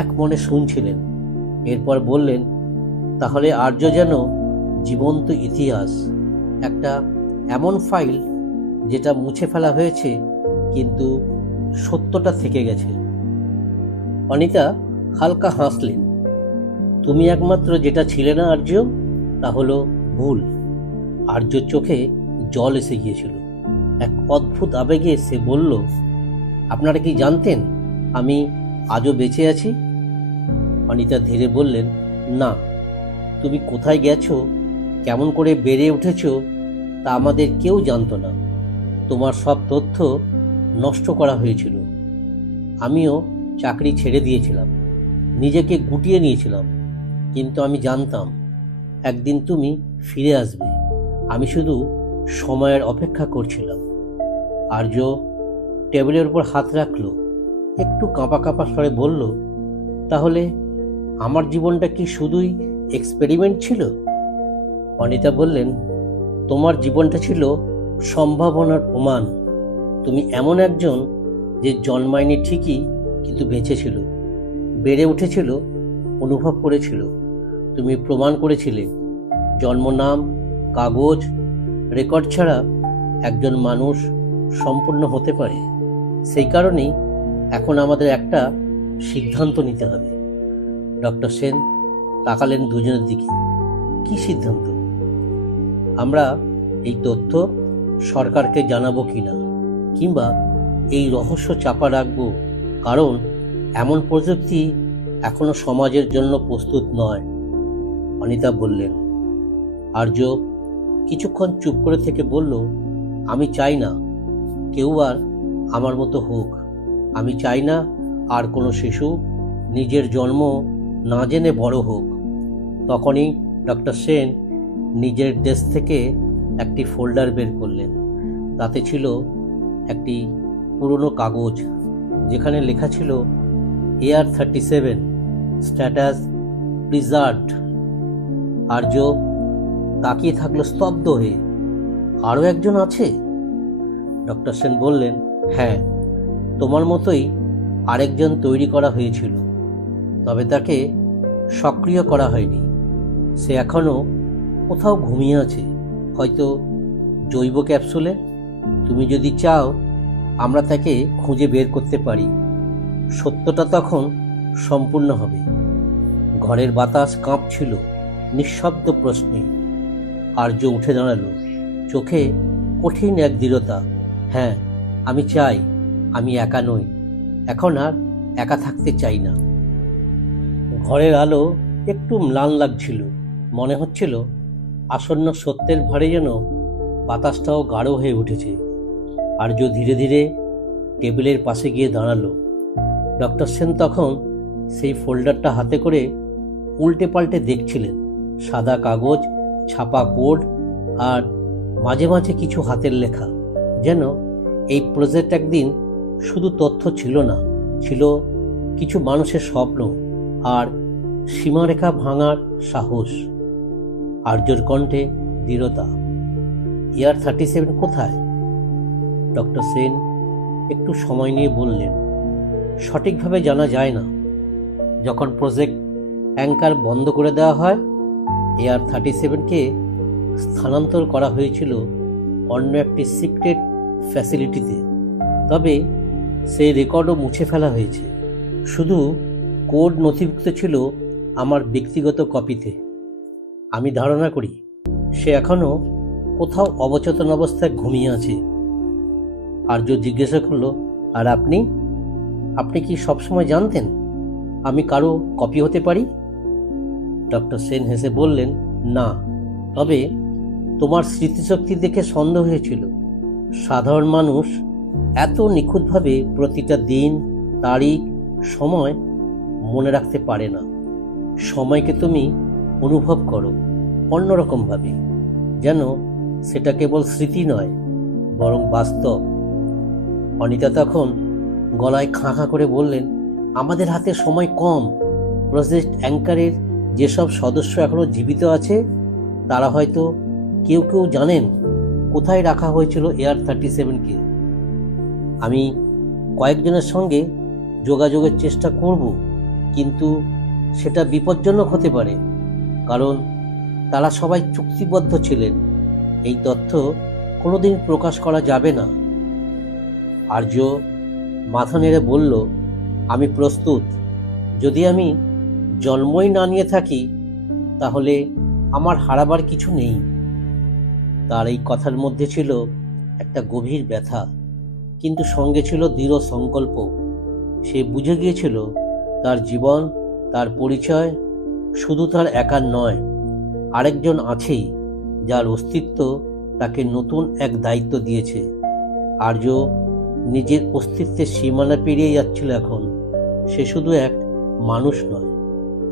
এক মনে শুনছিলেন। এরপর বললেন, তাহলে আর্য যেন জীবন্ত ইতিহাস, একটা এমন ফাইল যেটা মুছে ফেলা হয়েছে, কিন্তু সত্যটা থেকে গেছে। অনিতা হালকা হাসলেন। তুমি একমাত্র যেটা ছিলে না আর্য, তা হলো ভুল। আর্যর চোখে জল এসে গিয়েছিল। এক অদ্ভুত আবেগে সে বলল, আপনারা কি জানতেন আমি আজও বেঁচে আছি? অনিতা ধীরে বললেন, না, তুমি কোথায় গেছো, কেমন করে বেড়ে উঠেছো, তা আমাদের কেউ জানতো না। তোমার সব তথ্য নষ্ট করা হয়েছিল। আমিও চাকরি ছেড়ে দিয়েছিলাম, নিজেকে গুটিয়ে নিয়েছিলাম, কিন্তু আমি জানতাম একদিন তুমি ফিরে আসবে। আমি শুধু সময়ের অপেক্ষা করছিলাম। আর্য টেবিলের উপর হাত রাখলো, একটু কাঁপা কাঁপা স্বরে বলল, তাহলে আমার জীবনটা কি শুধুই এক্সপেরিমেন্ট ছিল? অনিতা বললেন, তোমার জীবনটা ছিল সম্ভাবনার প্রমাণ। তুমি এমন একজন যে জন্মায়নি ঠিকই, কিন্তু বেঁচে ছিল, বেড়ে উঠেছিল, অনুভব করেছিল। তুমি প্রমাণ করেছিলে জন্মনাম, কাগজ, রেকর্ড ছাড়া একজন মানুষ সম্পূর্ণ হতে পারে। সেই কারণেই এখন আমাদের একটা সিদ্ধান্ত নিতে হবে। ডক্টর সেন তাকালেন দুজনের দিকে। কি সিদ্ধান্ত? আমরা এই তথ্য সরকারকে জানাবো কিনা, কিংবা এই রহস্য চাপা রাখবো, কারণ এমন প্রযুক্তি এখনো সমাজের জন্য প্রস্তুত নয়, অনিতা বললেন। আর্য কিছুক্ষণ চুপ করে থেকে বলল, আমি চাই না কেউ আর আমার মতো হোক। আমি চাই না আর কোনো শিশু নিজের জন্ম না জেনে বড় হোক। তখনই ডক্টর সেন নিজের ডেস্ক থেকে একটি ফোল্ডার বের করলেন। তাতে ছিল একটি পুরনো কাগজ, যেখানে লেখা ছিল AR-37 স্ট্যাটাস প্রিজার্ভড। আর্য তাকিয়ে থাকলো স্তব্ধ হয়ে। আরও একজন আছে? ডক্টর সেন বললেন, হ্যাঁ, তোমার মতোই আরেকজন তৈরি করা হয়েছিল, তবে তাকে সক্রিয় করা হয়নি। সে এখনো কোথাও ঘুমিয়ে আছে, হয়তো জৈব ক্যাপসুলে। তুমি যদি চাও আমরা তাকে খুঁজে বের করতে পারি। সত্যটা তখন সম্পূর্ণ হবে। ঘরের বাতাস কাঁপছিল নিঃশব্দ প্রশ্নে। আর্য উঠে দাঁড়ালো, চোখে কঠিন এক দৃঢ়তা। হ্যাঁ, আমি চাই। আমি একা নই, এখন আর একা থাকতে চাই না। ঘরের আলো একটু ম্লান লাগছিল। মনে হচ্ছিল আসন্ন সত্যের ভারে যেন বাতাসটাও গাঢ় হয়ে উঠেছে। আর্য ধীরে ধীরে টেবিলের পাশে গিয়ে দাঁড়ালো। ডক্টর সেন তখন সেই ফোল্ডারটা হাতে করে উল্টে পাল্টে দেখছিলেন। সাদা কাগজ, ছাপা কোড, আর মাঝে মাঝে কিছু হাতের লেখা। যেন এই প্রজেক্ট একদিন শুধু তথ্য ছিল না, ছিল কিছু মানুষের স্বপ্ন আর সীমারেখা ভাঙার সাহস। আর্যর কণ্ঠে দৃঢ়তা। AR-37 কোথায়? ডক্টর সেন একটু সময় নিয়ে বললেন, সঠিকভাবে জানা যায় না। যখন প্রজেক্ট অ্যাঙ্কার বন্ধ করে দেওয়া হয়, AR-37কে স্থানান্তর করা হয়েছিল অন্য একটি সিক্রেট ফ্যাসিলিটিতে। তবে সেই রেকর্ডও মুছে ফেলা হয়েছে। শুধু কোড নথিভুক্ত ছিল আমার ব্যক্তিগত কপিতে। আমি ধারণা করি সে এখনো কোথাও অবচেতন অবস্থায় ঘুমিয়ে আছে। আর্য জিজ্ঞাসা করলো, আর আপনি আপনি কি সবসময় জানতেন আমি কারো কপি হতে পারি? ডক্টর সেন হেসে বললেন, না, তবে তোমার স্মৃতিশক্তি দেখে সন্দেহ হয়েছিল। সাধারণ মানুষ এত নিখুঁতভাবে প্রতিটা দিন, তারিখ, সময় মনে রাখতে পারে না। সময়কে তুমি অনুভব করো অন্যরকমভাবে, যেন সেটা কেবল স্মৃতি নয়, বরং বাস্তব। অনিতা তখন গলায় খাঁ খাঁ করে বললেন, আমাদের হাতে সময় কম। প্রজেক্ট অ্যাঙ্কারের যেসব সদস্য এখনো জীবিত আছে, তারা হয়তো কেউ কেউ জানেন কোথায় রাখা হয়েছিল AR-37কে। আমি কয়েকজনের সঙ্গে যোগাযোগের চেষ্টা করব, কিন্তু সেটা বিপজ্জনক হতে পারে, কারণ তারা সবাই চুক্তিবদ্ধ ছিলেন এই তথ্য কোনোদিন প্রকাশ করা যাবে না। আর্য মাথা নেড়ে বলল, আমি প্রস্তুত। যদি আমি জন্মই না নিয়ে থাকি, তাহলে আমার হারাবার কিছু নেই। তার এই কথার মধ্যে ছিল একটা গভীর ব্যথা, কিন্তু সঙ্গে ছিল দৃঢ় সংকল্প। সে বুঝে গিয়েছিল তার জীবন, তার পরিচয় শুধু তার একার নয়, আরেকজন আছেই যার অস্তিত্ব তাকে নতুন এক দায়িত্ব দিয়েছে। আর্য নিজের অস্তিত্বের সীমানা পেরিয়ে যাচ্ছিল এখন। সে শুধু এক মানুষ নয়,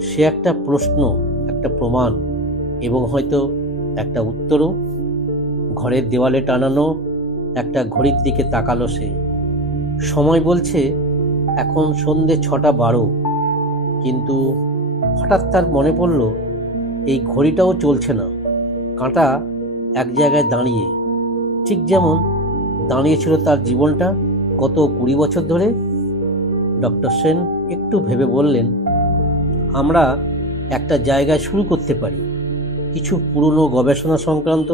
সে একটা প্রশ্ন, একটা প্রমাণ, এবং হয়তো একটা উত্তরও। ঘরের দেওয়ালে টানানো একটা ঘড়ির দিকে তাকালো সে। সময় বলছে এখন সন্ধে 6:12, কিন্তু হঠাৎ তার মনে পড়ল এই ঘড়িটাও চলছে না। কাঁটা এক জায়গায় দাঁড়িয়ে, ঠিক যেমন দাঁড়িয়েছিল তার জীবনটা গত 20 বছর ধরে। ডক্টর সেন একটু ভেবে বললেন, আমরা একটা জায়গায় শুরু করতে পারি। কিছু পুরনো গবেষণা সংক্রান্ত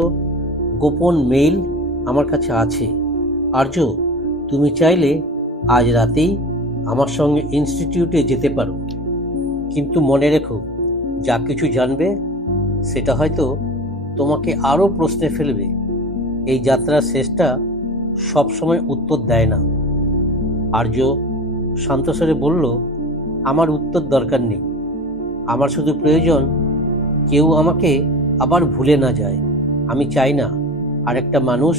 গোপন মেইল আমার কাছে আছে। আর্য, তুমি চাইলে আজ রাতেই আমার সঙ্গে ইনস্টিটিউটে যেতে পারো, কিন্তু মনে রেখো, যা কিছু জানবে সেটা হয়তো তোমাকে আরও প্রশ্নে ফেলবে। এই যাত্রার শেষটা সবসময় উত্তর দেয় না, আর্য শান্তস্বরে বলল, আমার উত্তর দরকার নেই। আমার শুধু প্রয়োজন কেউ আমাকে আবার ভুলে না যায়। আমি চাই না আরেকটা মানুষ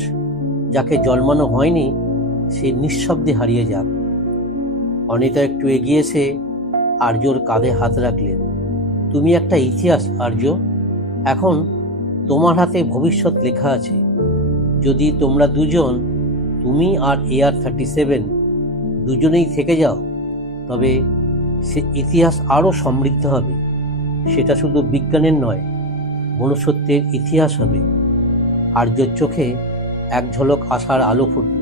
যাকে জন্মানো হয়নি সে নিঃশব্দে হারিয়ে যাক। অনিতা একটু এগিয়ে এসে আর্যর কাঁধে হাত রাখলেন। তুমি একটা ইতিহাস আর্য, এখন তোমার হাতে ভবিষ্যৎ লেখা আছে। যদি তোমরা দুজন, তুমি আর AR-37 দুজনেই থেকে যাও, তবে সে ইতিহাস আরও সমৃদ্ধ হবে। সেটা শুধু বিজ্ঞানের নয়, মনুষ্যত্বের ইতিহাস হবে। আর্যর চোখে এক ঝলক আশার আলো ফুটল।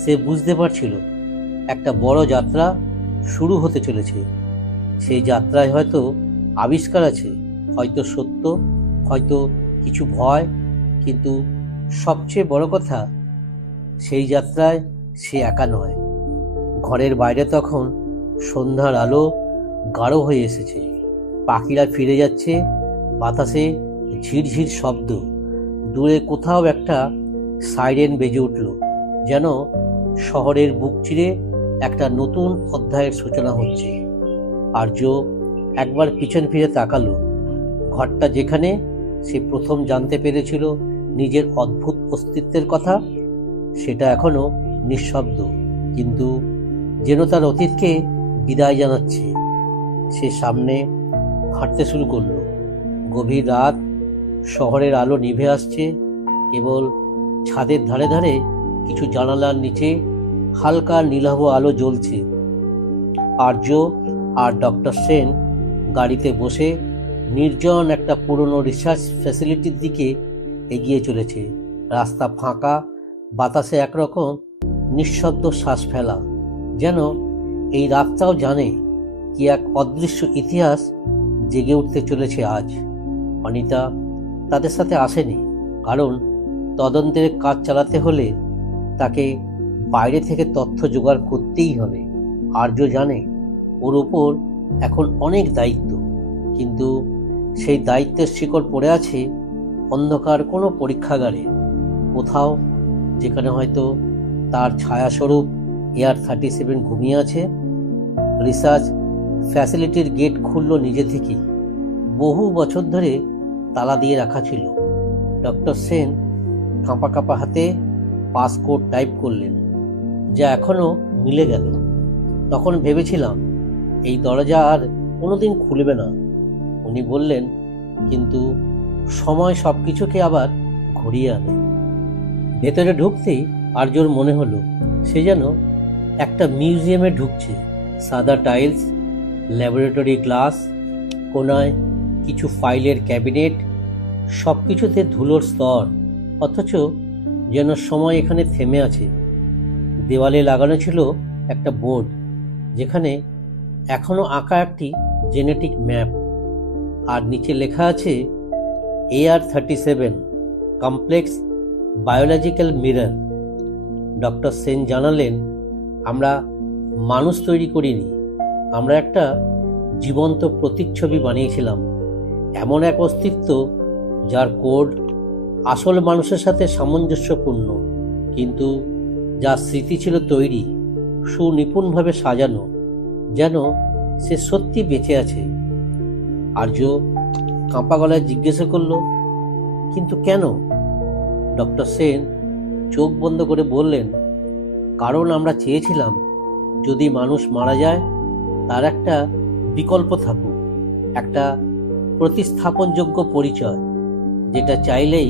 সে বুঝতে পারছিল একটা বড় যাত্রা শুরু হতে চলেছে। সেই যাত্রায় হয়তো আবিষ্কার আছে, হয়তো সত্য, হয়তো কিছু ভয়, কিন্তু সবচেয়ে বড় কথা, সেই যাত্রায় সে একা নয়। ঘরের বাইরে তখন সন্ধ্যার আলো গাঢ় হয়ে এসেছে। পাখিরা ফিরে যাচ্ছে, বাতাসে ঝিরঝির শব্দ। দূরে কোথাও একটা সাইরেন বেজে উঠল, যেন শহরের বুক চিরে একটা নতুন অধ্যায়ের সূচনা হচ্ছে। আর্য একবার পিছন ফিরে তাকালো। ঘরটা যেখানে সে প্রথম জানতে পেরেছিল নিজের অদ্ভুত অস্তিত্বের কথা, সেটা এখনো নিঃশব্দ, কিন্তু যেন তার অতীতকে বিদায় জানাচ্ছে। সে সামনে হাঁটতে শুরু করলো। গভীর রাত, শহরের আলো নিভে আসছে, কেবল ছাদের ধারে ধারে কিছু জানালার নিচে হালকা নীলাভ আলো জ্বলছে। আর্য আর ডক্টর সেন গাড়িতে বসে নির্জন একটা পুরনো রিসার্চ ফ্যাসিলিটির দিকে এগিয়ে চলেছে। রাস্তা ফাঁকা, বাতাসে একরকম নিঃশব্দ শ্বাস ফেলা, যেন এই রাতটাও জানে কি এক অদৃশ্য ইতিহাস জেগে উঠতে চলেছে আজ। অনিতা তাদের সাথে আসেনি, কারণ তদন্তের কাজ চালাতে হলে তাকে বাইরে থেকে তথ্য জোগাড় করতেই হবে। আর্য জানে ওর উপর এখন অনেক দায়িত্ব, কিন্তু সেই দায়িত্বের শিকড় পড়ে আছে অন্ধকার কোনো পরীক্ষাগারে, কোথাও যেখানে হয়তো তার ছায়াস্বরূপ AR-37 ঘুমিয়ে আছে। রিসার্চ ফ্যাসিলিটির গেট খুলল নিজে থেকেই। বহু বছর ধরে তালা দিয়ে রাখা ছিল। ডক্টর সেন কাঁপা কাঁপা হাতে পাসকোড টাইপ করলেন, যা এখনো মিলে গেল। তখন ভেবেছিলাম এই দরজা আর কোনোদিন খুলবে না, উনি বললেন, কিন্তু সময় সব কিছুকে আবার ঘুরিয়ে আনে। ভেতরে ঢুকতেই আর্যর মনে হলো সে যেন একটা মিউজিয়ামে ঢুকছে। সাদা টাইলস, ল্যাবরেটরি গ্লাস, কোনায় কিছু ফাইলের ক্যাবিনেট, সব কিছুতে ধুলোর স্তর, অথচ যেন সময় এখানে থেমে আছে। দেওয়ালে লাগানো ছিল একটা বোর্ড, যেখানে এখনো আঁকা একটি জেনেটিক ম্যাপ, আর নিচে লেখা আছে AR-37 complex biological mirror. Doctor Sen জানালেন, আমরা মানুষ তৈরি করিনি, আমরা একটা জীবন্ত প্রতিচ্ছবি বানিয়েছিলাম। এমন এক অস্তিত্ব যার কোড আসল মানুষের সাথে সামঞ্জস্যপূর্ণ, কিন্তু যার স্মৃতি ছিল তৈরি, সুনিপুণভাবে সাজানো, যেন সে সত্যি বেঁচে আছে। আর্য কাঁপা গলায় জিজ্ঞাসা করল, কিন্তু কেন? ডক্টর সেন চোখ বন্ধ করে বললেন, কারণ আমরা চেয়েছিলাম যদি মানুষ মারা যায় তার একটা বিকল্প থাকুক, একটা প্রতিস্থাপনযোগ্য পরিচয়, যেটা চাইলেই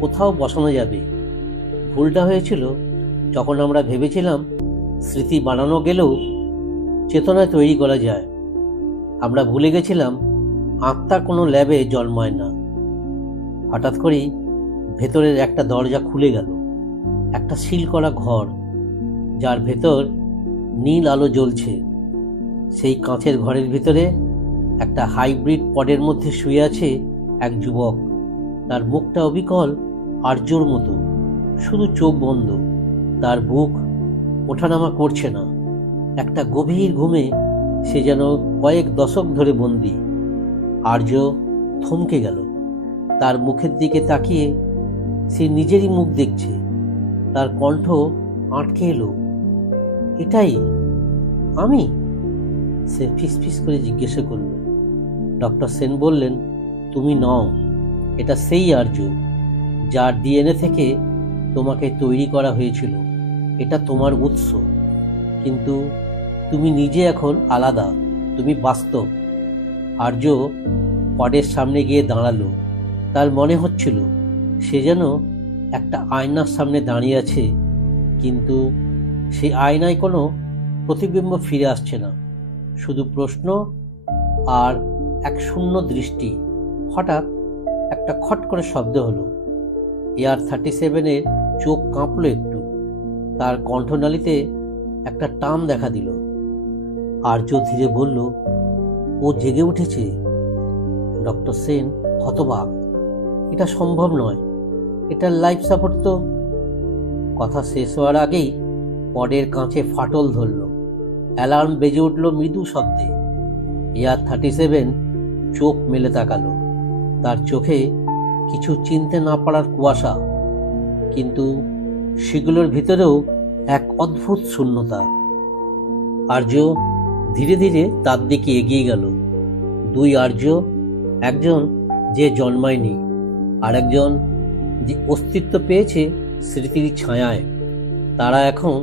কোথাও বসানো যাবে। ভুলটা হয়েছিল যখন আমরা ভেবেছিলাম স্মৃতি বানানো গেলেও চেতনায় তৈরি করা যায়। আমরা ভুলে গেছিলাম আত্মা কোনো ল্যাবে জন্মায় না। হঠাৎ করেই ভেতরের একটা দরজা খুলে গেল। একটা সিল করা ঘর, যার ভেতর নীল আলো জ্বলছে। সেই কাঁচের ঘরের ভিতরে একটা হাইব্রিড পডের মধ্যে শুয়ে আছে এক যুবক। তার মুখটা অবিকল আর্যর মতো, শুধু চোখ বন্ধ। তার বুক ওঠানামা করছে না। একটা গভীর ঘুমে সে যেন কয়েক দশক ধরে বন্দী। আর্য থমকে গেল। তার মুখের দিকে তাকিয়ে সে নিজেরই মুখ দেখছে। তার কণ্ঠ আটকে এলো, এটাই আমি? সে ফিস করে জিজ্ঞাসা করল। ডক্টর সেন বললেন, তুমি নও, এটা সেই আর্য যার ডিএনএ থেকে তোমাকে তৈরি করা হয়েছিল। এটা তোমার উৎস, কিন্তু তুমি নিজে এখন আলাদা, তুমি বাস্তব। আর্য পডের সামনে গিয়ে দাঁড়ালো। তার মনে হচ্ছিল সে যেন একটা আয়নার সামনে দাঁড়িয়ে আছে, কিন্তু সেই আয়নায় কোনো প্রতিবিম্ব ফিরে আসছে না, শুধু প্রশ্ন আর এক শূন্য দৃষ্টি। হঠাৎ একটা খট করে শব্দ হলো। AR-37 চোখ কাঁপলো একটু, তার কণ্ঠনালীতে একটা টান দেখা দিল। আর্য ধীরে বলল, ও জেগে উঠেছে। ডক্টর সেন হতবাক। এটা সম্ভব নয়, এটার লাইফ সাপোর্ট তো। কথা শেষ হওয়ার আগেই পডের কাঁচে ফাটল ধরল। অ্যালার্ম বেজে উঠল মৃদু শব্দে। AR-37 চোখ মেলে তাকালো। তার চোখে কিছু চিনতে না পারার কুয়াশা, কিন্তু সেগুলোর ভিতরেও এক অদ্ভুত শূন্যতা। আর্য ধীরে ধীরে তার দিকে এগিয়ে গেল। দুই আর্য, একজন যে জন্মায়নি, আর একজন যে অস্তিত্ব পেয়েছে স্মৃতির ছায়ায়। তারা এখন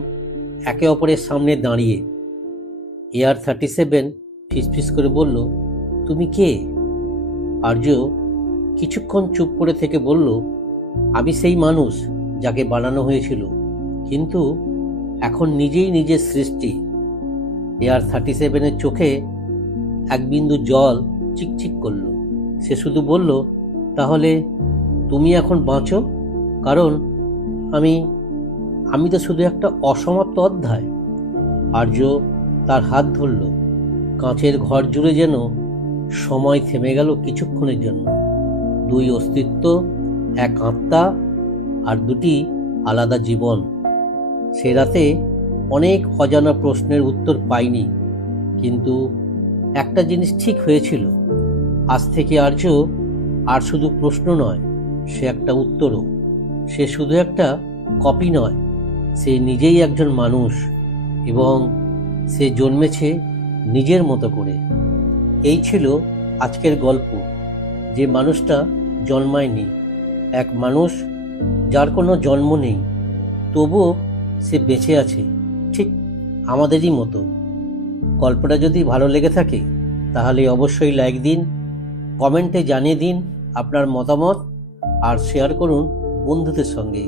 একে অপরের সামনে দাঁড়িয়ে। AR-37 ফিসফিস করে বলল, তুমি কে? আর্য কিছুক্ষণ চুপ করে থেকে বলল, আমি সেই মানুষ যাকে বানানো হয়েছিল, কিন্তু এখন নিজেই নিজের সৃষ্টি। AR-37 চোখে এক বিন্দু জল চিকচিক করল। সে শুধু বলল, তাহলে তুমি এখন বাঁচো, কারণ আমি তো শুধু একটা অসমাপ্ত অধ্যায়। আর্য তার হাত ধরল। কাঁচের ঘর জুড়ে যেন সময় থেমে গেল কিছুক্ষণের জন্য। দুই অস্তিত্ব, এক আত্মা আর দুটি আলাদা জীবন। সে রাতে অনেক অজানা প্রশ্নের উত্তর পাইনি, কিন্তু একটা জিনিস ঠিক হয়েছিল, আজ থেকে আর্য আর শুধু প্রশ্ন নয়, সে একটা উত্তরও। সে শুধু একটা কপি নয়, সে নিজেই একজন মানুষ, এবং সে জন্মেছে নিজের মতো করে। এই ছিল আজকের গল্প, যে মানুষটা জন্মায়নি। এক মানুষ যার কোনো জন্ম নেই, তবুও সে বেঁচে আছে, ঠিক আমাদেরই মতো। গল্পটা যদি ভালো লেগে থাকে তাহলে অবশ্যই লাইক দিন, কমেন্টে জানিয়ে দিন আপনার মতামত, আর শেয়ার করুন বন্ধুদের সঙ্গে।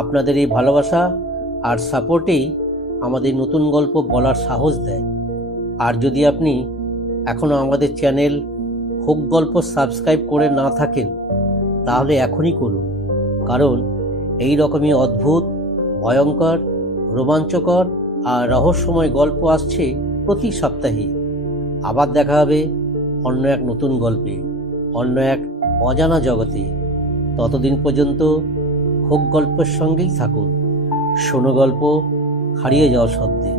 আপনাদের এই ভালোবাসা আর সাপোর্টেই আমাদের নতুন গল্প বলার সাহস দেয়। আর যদি আপনি এখনও আমাদের চ্যানেল হোক গল্প সাবস্ক্রাইব করে না থাকেন, তাহলে এখনই করুন, কারণ এই রকমই অদ্ভুত, ভয়ঙ্কর, রোমাঞ্চকর আর রহস্যময় গল্প আসছে প্রতি সপ্তাহে। আবার দেখা হবে অন্য এক নতুন গল্পে, অন্য এক অজানা জগতে। ততদিন পর্যন্ত হোক গল্পের সঙ্গেই থাকুন, শোনো গল্প হারিয়ে যাওয়া শব্দে।